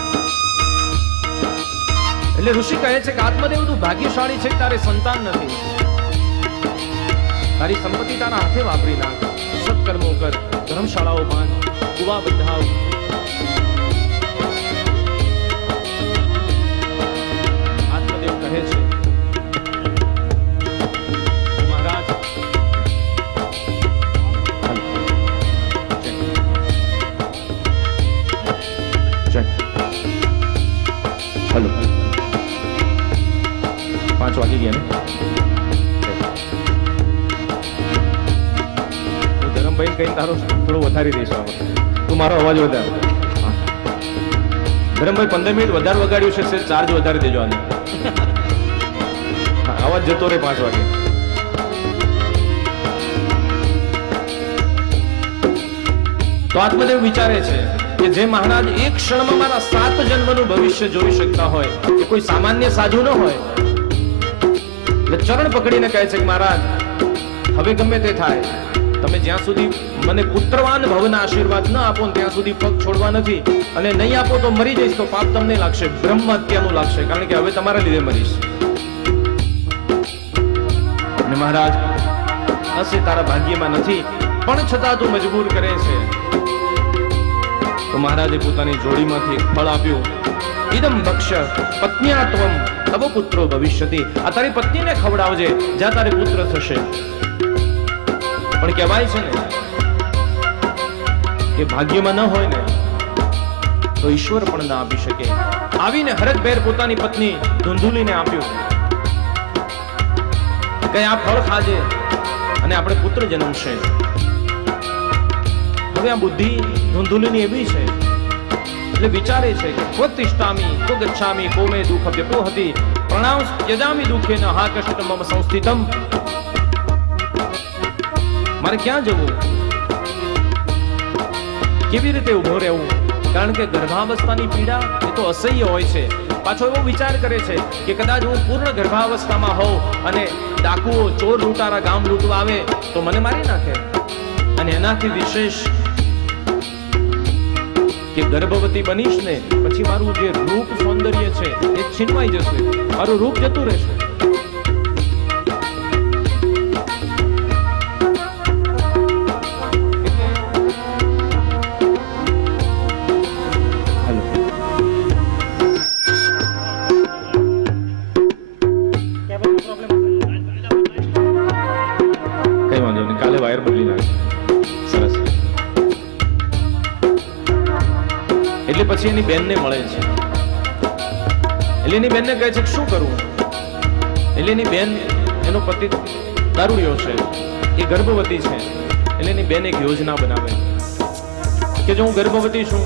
એટલે ઋષિ કહે છે કે આત્મદેવ તું ભાગ્યશાળી છે કે તારે સંતાન નથી. તારી સંપત્તિ તારા હાથે વાપરી નાખ. સત્કર્મો કર, ધર્મશાળાઓ બાંધ, કુવા બંધાવ. આત્મદેવ કહે છે મહારાજ હલો 5 વાગી ગયા ને? હું ધરમભાઈ કઈ તારો થોડો વધારી દઈશ. તું મારો અવાજ વધાર. ધરમભાઈ 15 મિનિટ વધારે વગાડ્યું છે, ચાર્જ વધારી દેજો આને. અવાજ જતો રહે 5 વાગે. તો આત્મદેવ વિચારે છે કે જે મહારાજ એક ક્ષણમાં મારા 7 જન્મનું ભવિષ્ય જોઈ શકતા હોય, એ કોઈ સામાન્ય સાધુ ન હોય. એટલે ચરણ પકડીને કહે છે કે મહારાજ હવે ગમે તે થાય, તમે જ્યાં સુધી મને પુત્રવાન ભવના આશીર્વાદ ન આપો ત્યાં સુધી પગ છોડવા નથી. અને નહીં આપો તો મરી જઈશ, તો પાપ તમને લાગશે, બ્રહ્મ હત્યાનું લાગશે, કારણ કે હવે તમારા લીધે મરીશ. અને મહારાજ હશે તારા ભાગ્યમાં નથી, પણ છતાં તું મજબૂર કરે છે. તો મહારાજે પોતાની જોડીમાંથી ફળ આપ્યું. ઇદમ ભક્ષ્ય પત્ન્યાત્વમ તવ પુત્રો ભવિષ્યતિ. આ તારી પત્નીને ખવડાવજે, જ્યાં તારે પુત્ર થશે. પણ કહેવાય છે ને કે ભાગ્યમાં ન હોય ને તો ઈશ્વર પણ ના આપી શકે. આવીને હરખભેર પોતાની પત્ની ધુંધુલીને આપ્યું કે આ ફળ ખાજે અને આપણે પુત્ર જન્મશે. હવે આ બુદ્ધિ ધુંધુલીની એવી છે એટલે વિચારે છે કે સ્વતિષ્ઠામી કો ગચ્છામી કો મે દુઃખ વ્યપોહતિ પ્રણામ યજામિ દુઃખેન હા કષ્ટ મમ સંસ્થિતમ. મારે ક્યાં જવું, કેવી રીતે ઉભો રહેવું? કારણ કે ગર્ભાવસ્થાની પીડા એ તો અસહ્ય હોય છે. પાછો એવો વિચાર કરે છે કે કદાચ હું પૂર્ણ ગર્ભાવસ્થામાં હોઉં અને ડાકુઓ ચોર લૂંટારા ગામ લૂંટવા આવે તો મને મારી નાખે. અને એનાથી વિશેષ કે ગર્ભવતી બનીશ ને પછી મારું જે રૂપ સૌંદર્ય છે એ છીનવાઈ જશે, મારું રૂપ જતું રહેશે. કઈ વાંધો નહીં, કાલે વાયર બદલી નાખે. સરસ. એટલે પછી એની બેનને મળે છે. એટલે એની બેનને કહે છે કે શું કરવું? એટલે એની બેન, એનો પતિ દારૂડિયો છે, એ ગર્ભવતી છે. એટલે એની બેન એક યોજના બનાવે કે જો હું ગર્ભવતી છું,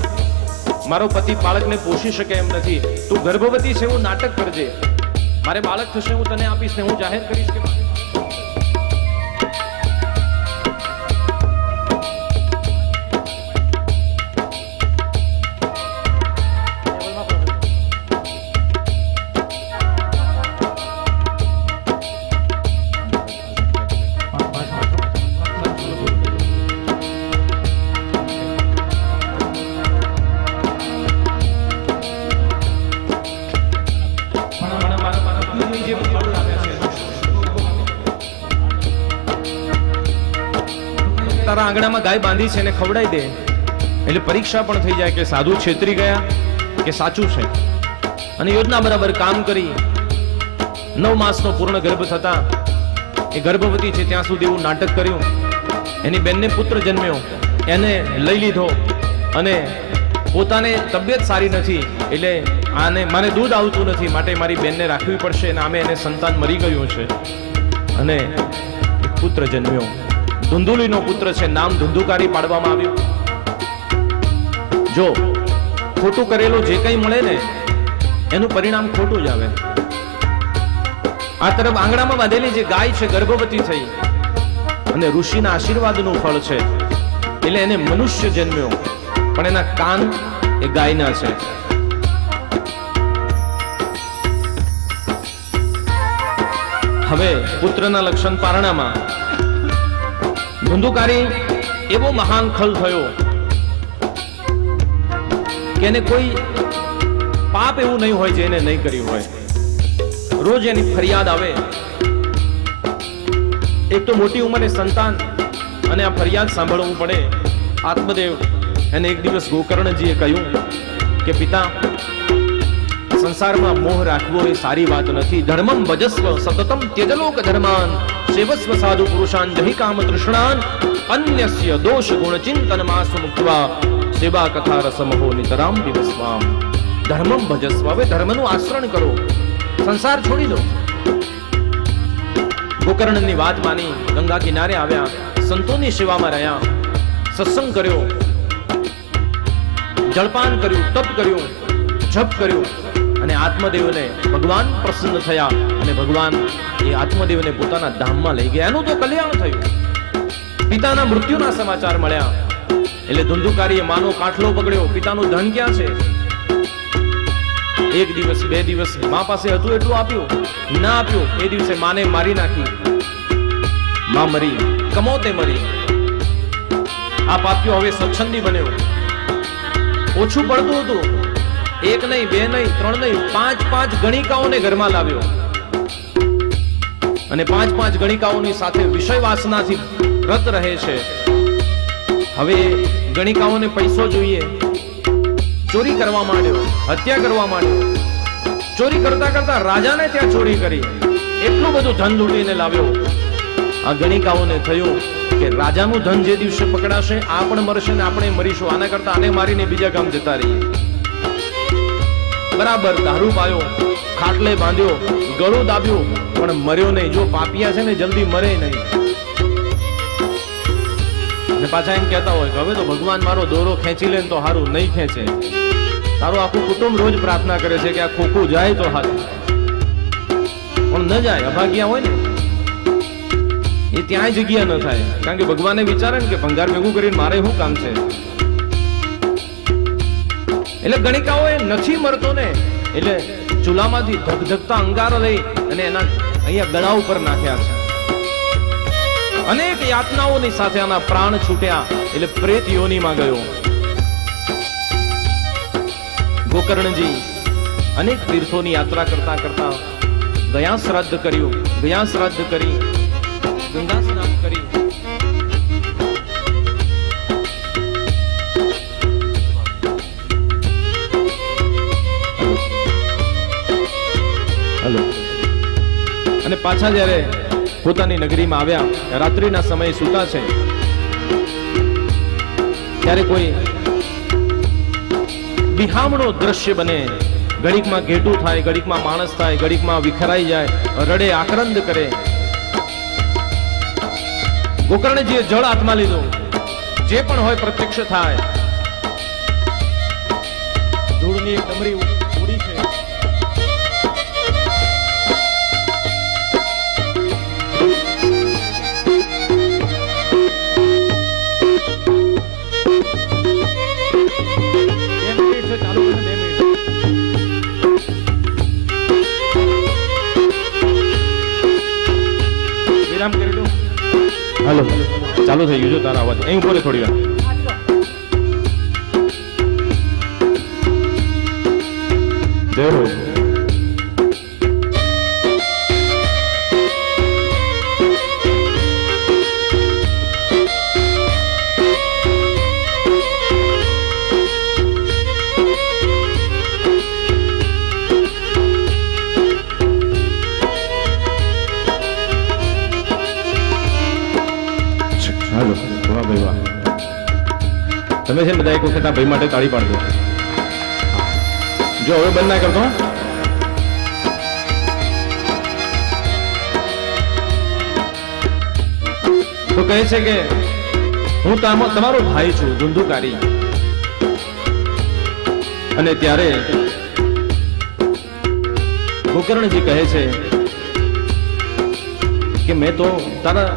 મારો પતિ બાળકને પોષી શકે એમ નથી, તું ગર્ભવતી છે એવું નાટક કરજે, મારે બાળક થશે હું તને આપીશ ને હું જાહેર કરીશ કે તારા આંગણામાં ગાય બાંધી છે એને ખવડાવી દે. એટલે પરીક્ષા પણ થઈ જાય કે સાધુ છેતરી ગયા કે સાચું છે. અને યોજના બરાબર કામ કરી 9 માસનો પૂર્ણ ગર્ભ થતા એ ગર્ભવતી છે ત્યાં સુધી એવું નાટક કર્યું. એની બેનને પુત્ર જન્મ્યો, એને લઈ લીધો અને પોતાને તબિયત સારી નથી એટલે આને મને દૂધ આવતું નથી માટે મારી બેનને રાખવી પડશે અને આમે એને સંતાન મરી ગયું છે. અને એક પુત્ર જન્મ્યો, ધુંધુલીનો પુત્ર છે, નામ ધુંધુકારી પાડવામાં આવ્યું. જો ખોટું કરેલું જે કંઈ મળે ને એનું પરિણામ ખોટું જ આવે. આ તરફ આંગણામાં બાંધેલી જે ગાય છે ગર્ભવતી થઈ અને ઋષિના આશીર્વાદનું ફળ છે એટલે એને મનુષ્ય જન્મ્યો, પણ એના કાન એ ગાયના છે. હવે પુત્રના લક્ષણ પારણામાં ધુંધુકારી એવો મહાન ખલ થયો કે એને કોઈ પાપ એવું નહીં હોય જે એને નહીં કર્યું હોય. રોજ એની ફરિયાદ આવે. એક તો મોટી ઉંમરે સંતાન અને આ ફરિયાદ સાંભળવું પડે. આત્મદેવ એને એક દિવસ ગોકર્ણજીએ કહ્યું કે પિતા, સંસારમાં મોહ રાખવો એ સારી વાત નથી. ધર્મમ ભજસ્વ સતતમ ત્યજલોક ધર્માન સેવસ્વ સાધુ પુરુષાન જહિ કામ તૃષ્ણાન અન્યસ્ય દોષ ગુણ ચિંતન માસુ મુક્ત્વા સેવા કથા રસમહો નિતરામ વિવસ્વામ. ધર્મમ ભજસ્વ, હવે ધર્મનું આચરણ કરો, સંસાર છોડી દો. ગોકર્ણની વાત માની ગંગા કિનારે આવ્યા, સંતોની સેવામાં રહ્યા, સત્સંગ કર્યો, જળપાન કર્યું, તપ કર્યું, જપ કર્યું અને આત્મદેવને ભગવાન પ્રસન્ન થયા અને ભગવાન એ આત્મદેવને પોતાના ધામમાં લઈ ગયા. એનું તો કલ્યાણ થયું. પિતાના મૃત્યુના સમાચાર મળ્યા એટલે ધુંધુકારીએ માનો કાઠલો પકડ્યો. પિતાનું ધન ક્યાં છે? એક દિવસ, બે દિવસ મા પાસે હતું એટલું આપ્યું, ના આપ્યું એ દિવસે માને મારી નાખી. માં મરી, કમોતે મરી. આ પાપ્યો હવે સ્વચ્છંદી બન્યો. ઓછું પડતું હતું. એક નહીં, બે નહીં, ત્રણ નહીં, પાંચ ગણિકાઓને ઘરમાં લાવ્યો અને પાંચ ગણિકાઓની સાથે વિષય વાસનાથી રત રહે છે. હવે ગણિકાઓને પૈસો જોઈએ, ચોરી કરવા માંડ્યો, હત્યા કરવા માંડ્યો. ચોરી કરતા કરતા રાજાને ત્યાં ચોરી કરી. એટલું બધું ધન લૂંટીને લાવ્યો. આ ગણિકાઓને થયું કે રાજાનું ધન જે દિવસે પકડાશે આ પણ મરશે ને આપણે મરીશું. આના કરતા આને મારીને બીજા ગામ જતા રહીએ. બરાબર દારૂ પાયો, ખાટલે બાંધ્યો, ગળું દાબ્યું પણ મર્યો નહીં. જો પાપિયા છે ને જલ્દી મરે નહીં. અને પાછા એમ કહેતા હોય કે હવે તો ભગવાન મારો દોરો ખેંચી લે તો હારું, નહીં ખેંચે. તારું આખું કુટુંબ રોજ પ્રાર્થના કરે છે કે આ ખોખું જાય તો હારું, પણ ન જાય. અભાગ્યા હોય ને એ ત્યાં જગ્યા ન થાય. કારણ કે ભગવાને વિચારે ને કે ભંગાર ભેગું કરીને મારે શું કામ છે. એટલે ગણિકાઓ એ નથી મરતો ને એટલે ચૂલામાંથી ધગધગતા અંગારો લઈ અને એના અહીંયા ગળા ઉપર નાખ્યા છે. અનેક યાતનાઓની સાથે આના પ્રાણ છૂટ્યા એટલે પ્રેત યોનીમાં ગયો. ગોકર્ણજી અનેક તીર્થોની યાત્રા કરતા કરતા ગયા શ્રાદ્ધ કર્યું, ગયા શ્રાદ્ધ કરી, ગંગા સ્નાન કરી. અને પાછા જ્યારે પોતાની નગરીમાં આવ્યા, રાત્રિના સમયે સૂતા છે ત્યારે કોઈ બિહામણો દ્રશ્ય બને. ઘડીકમાં ઘેટું થાય, ઘડીકમાં માણસ થાય, ઘડીકમાં વિખરાઈ જાય, રડે, આક્રંદ કરે. ગોકર્ણજીએ જળ હાથમાં લીધું. જે પણ હોય પ્રત્યક્ષ થાય. ધૂળની એક ડમરી ઉડી છે. હાલો, ચાલુ થઈ ગયું. જો તારા અવાજ અહીં ઉપર થોડી વાર. જય હો. હાલો, વાહ ભાઈ વાહ. તમે છે ને બધા એક વખત આ ભાઈ માટે તાળી પાડજો. જો હવે બંધ ના કરતો. તો કહે છે કે હું તમારો ભાઈ છું, ધુંધુકારી. અને ત્યારે ગોકર્ણજી કહે છે કે મેં તો તારા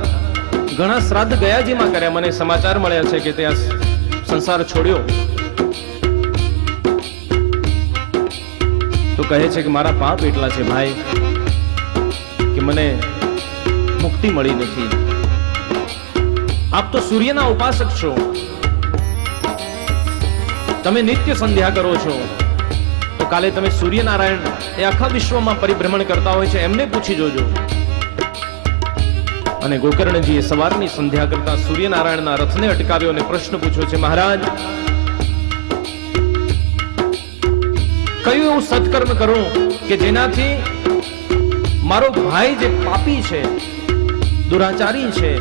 ઘણા શ્રાદ્ધ ગયાજીમાં કર્યા. મને સમાચાર મળ્યા છે કે ત્યાં સંસાર છોડ્યો. તો કહે છે કે મારા પાપ એટલા છે ભાઈ કે મને મુક્તિ મળી નથી. આપ તો સૂર્યના ઉપાસક છો. તમે નિત્ય સંધ્યા કરો છો તો કાલે તમે સૂર્યનારાયણ એ આખા વિશ્વમાં પરિભ્રમણ કરતા હોય છે એમને પૂછી જોજો. અને ગોકર્ણજીએ સવારની સંધ્યા કરતા સૂર્યનારાયણના રથને અટકાવ્યો અને પ્રશ્ન પૂછ્યો છે, મહારાજ કયું એવું સત્કર્મ કરું કે જેનાથી મારો ભાઈ જે પાપી છે, દુરાચારી છે,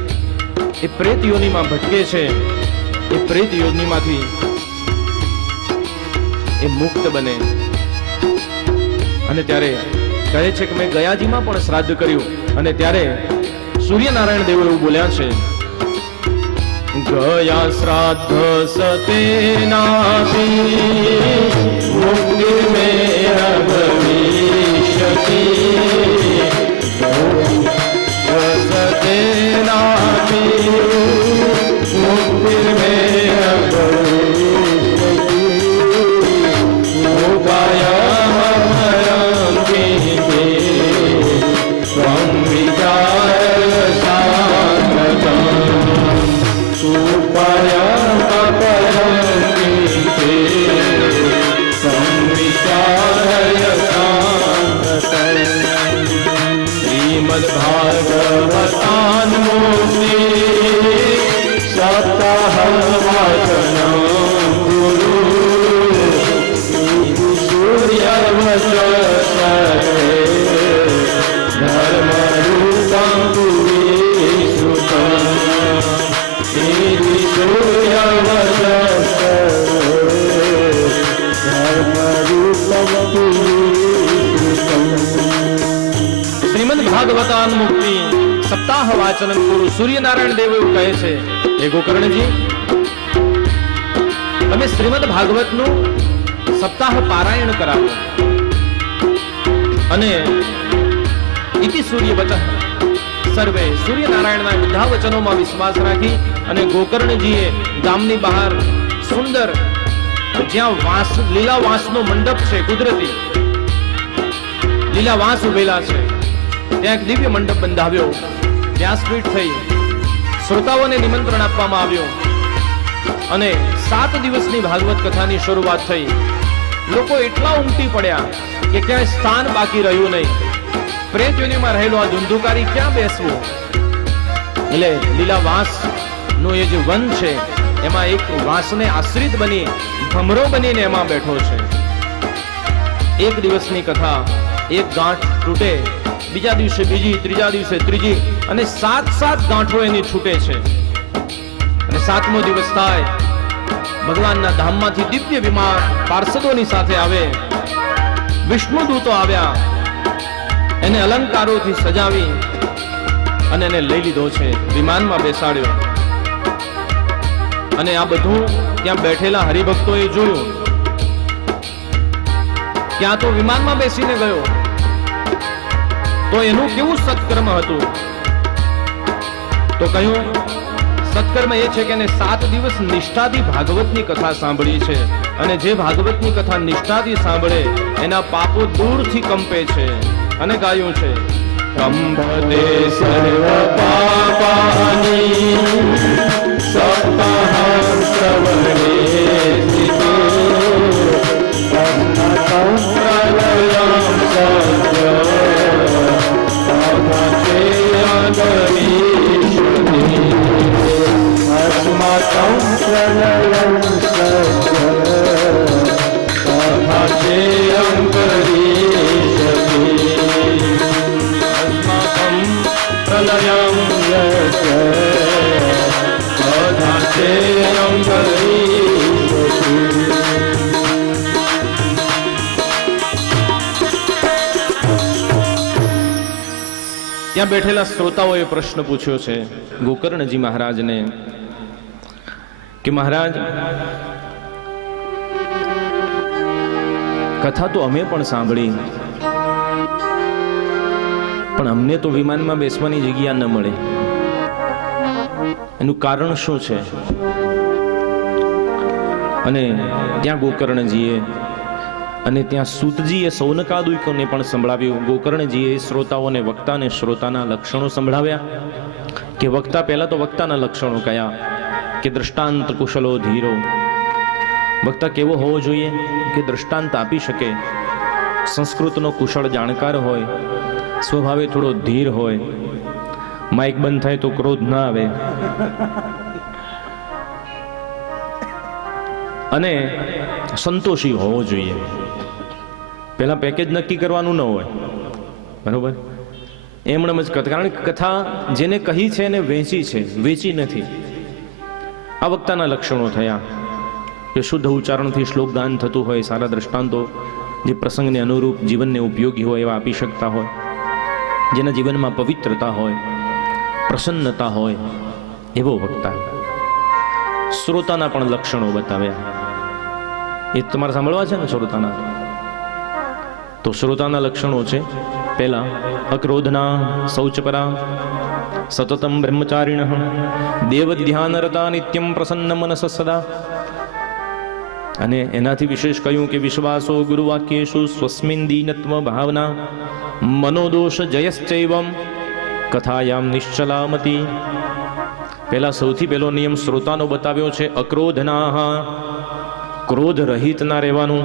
એ પ્રેત યોનિમાં ભટકે છે, એ પ્રેત યોનિમાંથી એ મુક્ત બને. અને ત્યારે કહે છે કે મેં ગયાજીમાં પણ શ્રાદ્ધ કર્યું અને ત્યારે સૂર્યનારાયણ દેવ એવું બોલ્યા છે, ગયા શ્રાદ્ધ સતેનાથી મુક્તિ મેં ભવિષ્યતિ સતેનાથી મુક્તિ મેં ભવિષ્યતિ ઉપાયમયંતિ ત્વં વિચાર श्रीमद्भागवतान् मुक्ति सप्ताह वाचनं गुरु सूर्यवचः ભાગવતાન મુક્તિ સપ્તાહ વાચન ગુરુ સૂર્યનારાયણ દેવ એવું કહે છે, હે ગોકર્ણજી તમે શ્રીમદ ભાગવતનું સપ્તાહ પારાયણ કરાવો અને ઇતિ સૂર્ય વચઃ સર્વે સૂર્યનારાયણના બધા વચનોમાં વિશ્વાસ રાખી અને ગોકર્ણજીએ ગામની બહાર સુંદર જ્યાં વાંસ લીલા વાંસનો મંડપ છે, કુદરતી લીલા વાંસ ઉભેલા છે, ત્યાં એક દિવ્ય મંડપ બંધાવ્યો, વ્યાસપીઠ થઈ, શ્રોતાઓને નિમંત્રણ આપવામાં આવ્યું અને 7 દિવસની ભાગવત કથાની શરૂઆત થઈ. લોકો એટલા ઉમટી પડ્યા કે ક્યાંય સ્થાન બાકી રહ્યું નહીં. પ્રેત યોનિમાં રહેલો આ ધુંધુકારી ક્યાં બેસવું? એટલે લીલા વાંસ નું એ જે વન છે એમાં એક વાંસને આશ્રિત બની ભમરો બનીને એમાં બેઠો છે. એક દિવસની કથા, એક ગાંઠ તૂટે, બીજા દિવસે બીજી, ત્રીજા દિવસે ત્રીજી અને 7 ગાંઠો એની છૂટે છે. અને 7મો દિવસ થાય, ભગવાનના ધામમાંથી દિવ્ય વિમાન પાર્ષદોની સાથે આવે, વિષ્ણુ દૂતો આવ્યા, એને અલંકારોથી સજાવી અને એને લઈ લીધો છે, વિમાનમાં બેસાડ્યો. અને આ બધું ત્યાં બેઠેલા હરિભક્તોએ જોયું. ત્યાં તો વિમાનમાં બેસીને ગયો, તો એનું કેવું સત્કર્મ હતું? તો કહ્યું સત્કર્મ એ છે કે એને 7 દિવસ નિષ્ઠાથી ભાગવતની કથા સાંભળી છે અને જે ભાગવતની કથા નિષ્ઠાથી સાંભળે એના પાપો દૂરથી કંપે છે. અને ગાયું છે, કંભતે સર્વ પાપાની સપ્તાહ શ્રવણે ત્યાં બેઠેલા શ્રોતાઓએ પ્રશ્ન પૂછ્યો છે ગોકર્ણજી મહારાજને કે મહારાજ, કથા તો અમે પણ સાંભળી, પણ અમને તો વિમાનમાં બેસવાની જગ્યા ન મળે. એનું કારણ શું છે? અને ત્યાં ગોકર્ણજીએ અને ત્યાં સૂતજીએ સૌનકાદિકોને પણ સંભળાવ્યું. ગોકર્ણજીએ શ્રોતાઓને વક્તા અને શ્રોતાના લક્ષણો સંભળાવ્યા કે વક્તા, પહેલા તો વક્તાના લક્ષણો કયા કે દ્રષ્ટાંત કુશલો ધીરો, વક્તા કેવો હોવો જોઈએ કે દ્રષ્ટાંત આપી શકે, સંસ્કૃતનો કુશળ જાણકાર હોય, સ્વભાવે થોડો ધીર હોય, માઇક બંધ થાય તો ક્રોધ ના આવે, અને સંતોષી હોવો જોઈએ. પેલા પેકેજ નક્કી કરવાનું ન હોય, બરોબર? એમણે જ કથા, કારણ કે કથા જેને કહી છે એને વેચી છે, વેચી નથી. આ વક્તાના લક્ષણો થયા કે શુદ્ધ ઉચ્ચારણથી શ્લોકગાન થતું હોય, સારા દ્રષ્ટાંતો જે પ્રસંગને અનુરૂપ જીવનને ઉપયોગી હોય એવા આપી શકતા હોય, જેના જીવનમાં પવિત્રતા હોય, પ્રસન્નતા હોય, એવો વક્તા. શ્રોતાના પણ લક્ષણો બતાવ્યા. એ તમારે સાંભળવા છે ને શ્રોતાના? તો શ્રોતાના લક્ષણો છે, પહેલા અક્રોધના, શૌચપરા, સતતમ બ્રહ્મચારિણ, દેવ ધ્યાનરતા, નિત્યમ પ્રસન્ન મનસ સદા. અને એનાથી વિશેષ કહ્યું કે વિશ્વાસો ગુરુવાક્યેષુ સ્વસ્મિન દીનત્વ ભાવના, મનોદોષ જયશ્ચૈવમ કથાયામ નિશ્ચલામતી. પહેલા સૌથી પહેલો નિયમ શ્રોતાનો બતાવ્યો છે, અક્રોધના, ક્રોધ રહિત ના રહેવાનું.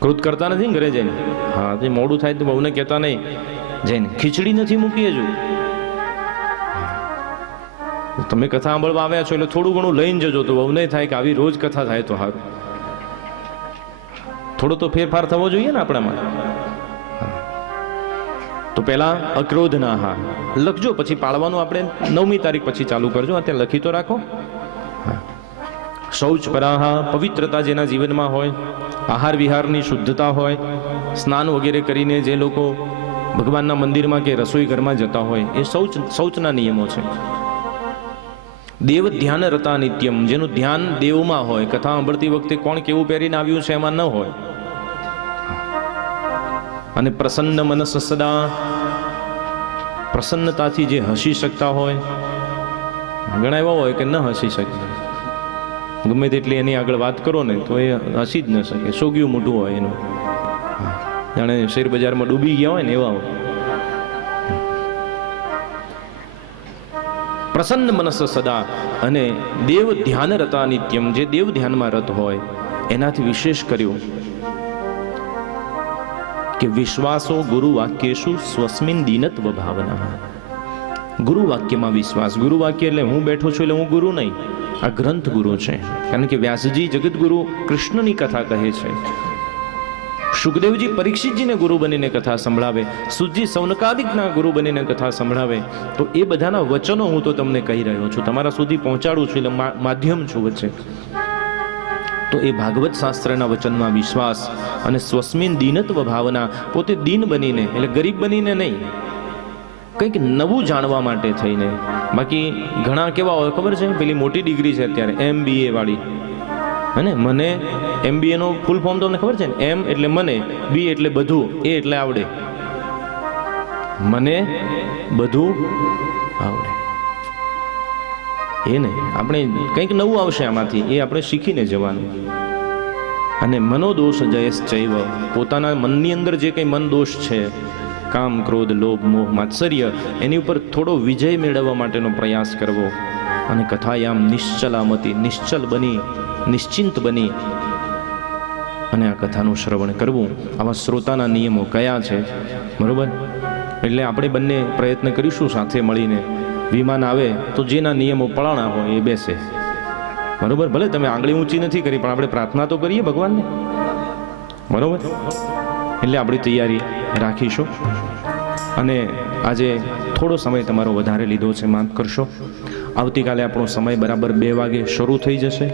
ક્રોધ કરતા નથી ઘરે જઈને, હા તે મોડું થાય તો બહુને કહેતા નહીં, જઈને ખીચડી નથી મૂકી હજુ. તમે કથા સાંભળવા આવ્યા છો એટલે થોડું ઘણું લઈને જજો, તો બહુ નહીં થાય કે આવી રોજ કથા થાય તો સારું. થોડો તો ફેરફાર થવો જોઈએ ને આપણામાં. તો પહેલા અક્રોધના હા લખજો, પછી પાળવાનું આપણે 9મી તારીખ પછી ચાલુ કરજો, અત્યારે લખી તો રાખો. શૌચ પરાહા, પવિત્રતા જેના જીવનમાં હોય, આહાર વિહારની શુદ્ધતા હોય, સ્નાન વગેરે કરીને જે લોકો ભગવાનના મંદિરમાં કે રસોઈ ઘરમાં જતા હોય એ શૌચના નિયમો છે. દેવ ધ્યાન રતા નિત્યમ, જેનું ધ્યાન દેવમાં હોય, કથા સાંભળતી વખતે કોણ કેવું પહેરીને આવ્યું છે એમાં ન હોય. અને પ્રસન્ન મનસ સદા, પ્રસન્નતાથી જે હસી શકતા હોય. ઘણા એવા હોય કે ન હસી શકે, ગમે તેટલી એની આગળ વાત કરો ને તો એ હસી જ ન શકે, સોગ્યું મોટું હોય એનું, જાણે શેર બજારમાં ડૂબી ગયા હોય ને એવા હોય. પ્રસન્ન મનસ સદા, અને દેવ ધ્યાન રતા નિત્યમ, જે દેવ ધ્યાનમાં રત હોય. એનાથી વિશેષ કર્યું કે વિશ્વાસો ગુરુ વાક્યેષુ સ્વસ્મિન દીનત્વ ભાવના. ગુરુ વાક્યમાં વિશ્વાસ. ગુરુ વાક્ય એટલે હું બેઠો છું એટલે હું ગુરુ નહીં, આ ગ્રંથ ગુરુ છે. કારણ કે વ્યાસજી જગતગુરુ કૃષ્ણની કથા કહે છે, સુખદેવજી પરીક્ષિતજીને ગુરુ બનીને કથા સંભળાવે, સુજી સૌનકાદિકના ગુરુ બનીને કથા સંભળાવે. તો એ બધાના વચનો હું તો તમને કહી રહ્યો છું, તમારા સુધી પહોંચાડું છું, એટલે માધ્યમ છું વચ્ચે. તો એ ભાગવત શાસ્ત્રના વચનમાં વિશ્વાસ, અને સ્વસ્મિન દીનત્વ ભાવના, પોતે દીન બનીને એટલે ગરીબ બનીને નહીં, કંઈક નવું જાણવા માટે થઈને. બાકી ઘણા કેવા હોય ખબર છે, પેલી મોટી ડિગ્રી છે અત્યારે MBA વાળી, હે, મને MBA નો ફૂલ ફોર્મ તમને ખબર છે ને? M એટલે મને, B એટલે બધું, A એટલે આવડે. મને બધું આવડે એ નહીં, આપણે કંઈક નવું આવશે આમાંથી, એ આપણે શીખીને જવાનું. અને મનોદોષ જયશ્ચૈવ, પોતાના મનની અંદર જે કંઈ મન દોષ છે, કામ, ક્રોધ, લોભ, મોહ, માત્સર્ય, એની ઉપર થોડો વિજય મેળવવા માટેનો પ્રયાસ કરવો. અને કથાયામ નિશ્ચલામતી, નિશ્ચલ બની, નિશ્ચિંત બની અને આ કથાનું શ્રવણ કરવું. આવા શ્રોતાના નિયમો કયા છે, બરોબર? એટલે આપણે બંને પ્રયત્ન કરીશું સાથે મળીને. વિમાન આવે તો જેના નિયમો પળાણા હોય એ બેસે, બરોબર? ભલે તમે આંગળી ઊંચી નથી કરી, પણ આપણે પ્રાર્થના તો કરીએ ભગવાનને, બરોબર? એટલે આપણી તૈયારી રાખીશું. અને આજે થોડો સમય તમારો વધારે લીધો છે, માફ કરશો. આવતીકાલે આપણો સમય બરાબર 2 વાગે શરૂ થઈ જશે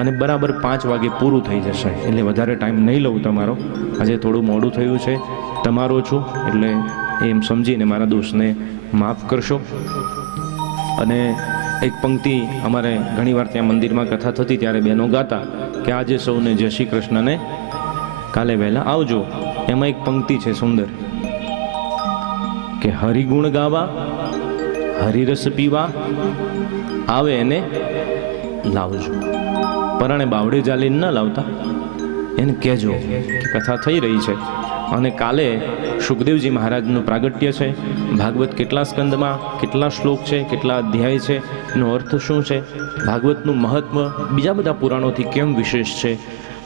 અને બરાબર 5 વાગે પૂરું થઈ જશે. એટલે વધારે ટાઈમ નહીં લઉં તમારો. આજે થોડું મોડું થયું છે, તમારો છું એટલે એમ સમજીને મારા દોસ્તને માફ કરશો. અને એક પંક્તિ અમારે ઘણીવાર ત્યાં મંદિરમાં કથા થતી ત્યારે બહેનો ગાતા કે આજે સૌને જય શ્રી કૃષ્ણને, કાલે વહેલા આવજો. એમાં એક પંક્તિ છે સુંદર કે હરિગુણ ગાવા, હરિરસ પીવા, આવે એને લાવજો. પરાણે બાવડે ચાલીને ન લાવતા, એને કહેજો કે કથા થઈ રહી છે, અને કાલે સુખદેવજી મહારાજનું પ્રાગટ્ય છે. ભાગવત કેટલા સ્કંદમાં, કેટલા શ્લોક છે, કેટલા અધ્યાય છે, એનો અર્થ શું છે, ભાગવતનું મહત્વ બીજા બધા પુરાણોથી કેમ વિશેષ છે.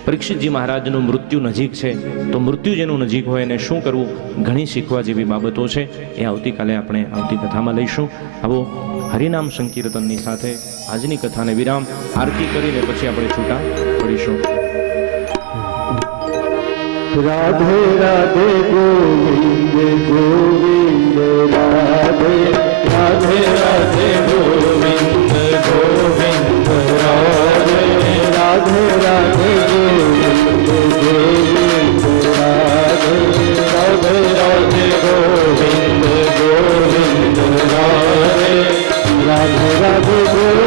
પરીક્ષિતજી મહારાજનું મૃત્યુ નજીક છે, તો મૃત્યુ જેનું નજીક હોય એને શું કરવું, ઘણી શીખવા જેવી બાબતો છે. એ આવતીકાલે આપણે આવતી કથામાં લઈશું. આવો હરિનામ સંકીર્તનની સાથે આજની કથાને વિરામ. આરતી કરીને પછી આપણે છૂટા પડીશું. राधे राधे गोविंद गोविंद राधे राधे राधे गोविंद गोविंद राधे राधे राधे गोविंद गोविंद राधे राधे राधे गोविंद गोविंद राधे राधे राधे गोविंद गोविंद राधे राधे राधे गोविंद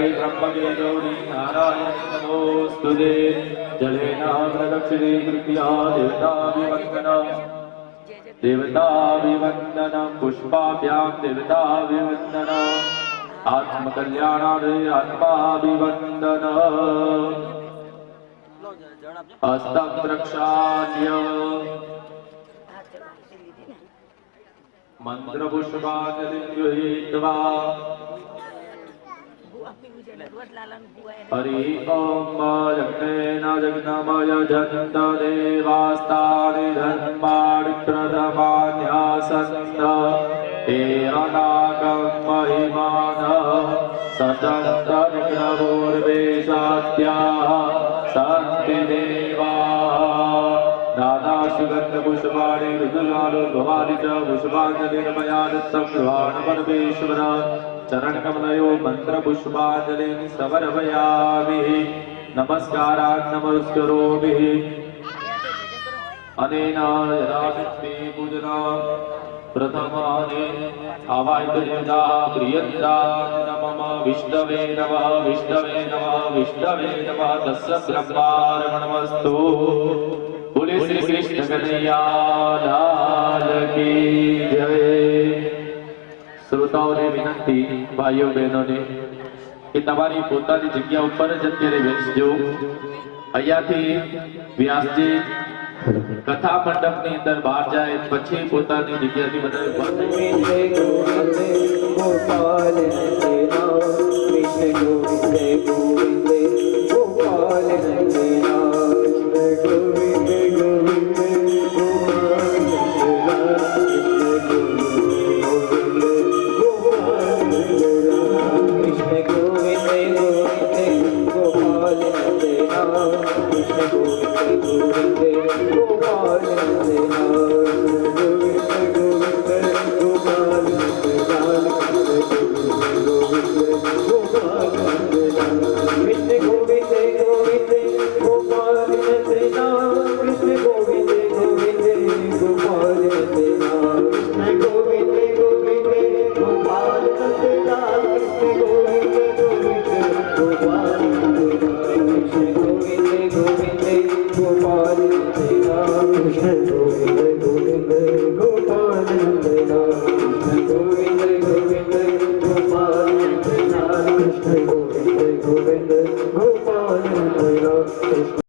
जगति ब्रह्मवेदौरी नारायण नमोस्तुते जलेन प्रदक्षिणे कृत्या देवताभिवन्दन पुष्पाभ्यां देवताभिवन्दन आत्मकल्याणार्थे आत्माभिवन्दन हस्तं प्रक्षाल्य मंत्रपुष्पाञ्जलिं गृहीत्वा हरि ओम यज्ञेन यज्ञमय जन्त देवास्तानि धर्माणि प्रथमान्यासन्त हे अनागं महिमानः सचन्तरिग्रपूर्वे सात्याः सन्ति देवाः नाना सुगन्धपुष्पाणि ऋतुलालो भवानि च पुष्पाञ्जलिर्मया दत्तं गृहाणपरमेश्वर चरणकमलयो मन्त्रपुष्पाञ्जलिं समर्पयामि नमस्कारान् नमस्करोमि अनेन यदा शक्ति पूजना प्रथमाने आवाहितदेवता प्रियन्ता नमः विष्णवे नमः विष्णवे नमः विष्णवे नमः तस्य ब्रह्मार्पणमस्तु बोले श्री कृष्ण कन्हैया लाल की जय। श्रोताओं ने विनंती भाइयों बहनों ने कि તમારી પોતાની જગ્યા ઉપર જ અત્યારે બેસજો। અહીંયાથી વ્યાસજી કથા મંડપની અંદર બહાર જાય પછી પોતાની જગ્યાથી બધા ઉભા થઈ गोपाल नंदना कृष्ण गोविंद गोविंद गोपाल नंदना गोविंद गोविंद गोपाल नंदना कृष्ण गोविंद गोविंद गोपाल नंदना कृष्ण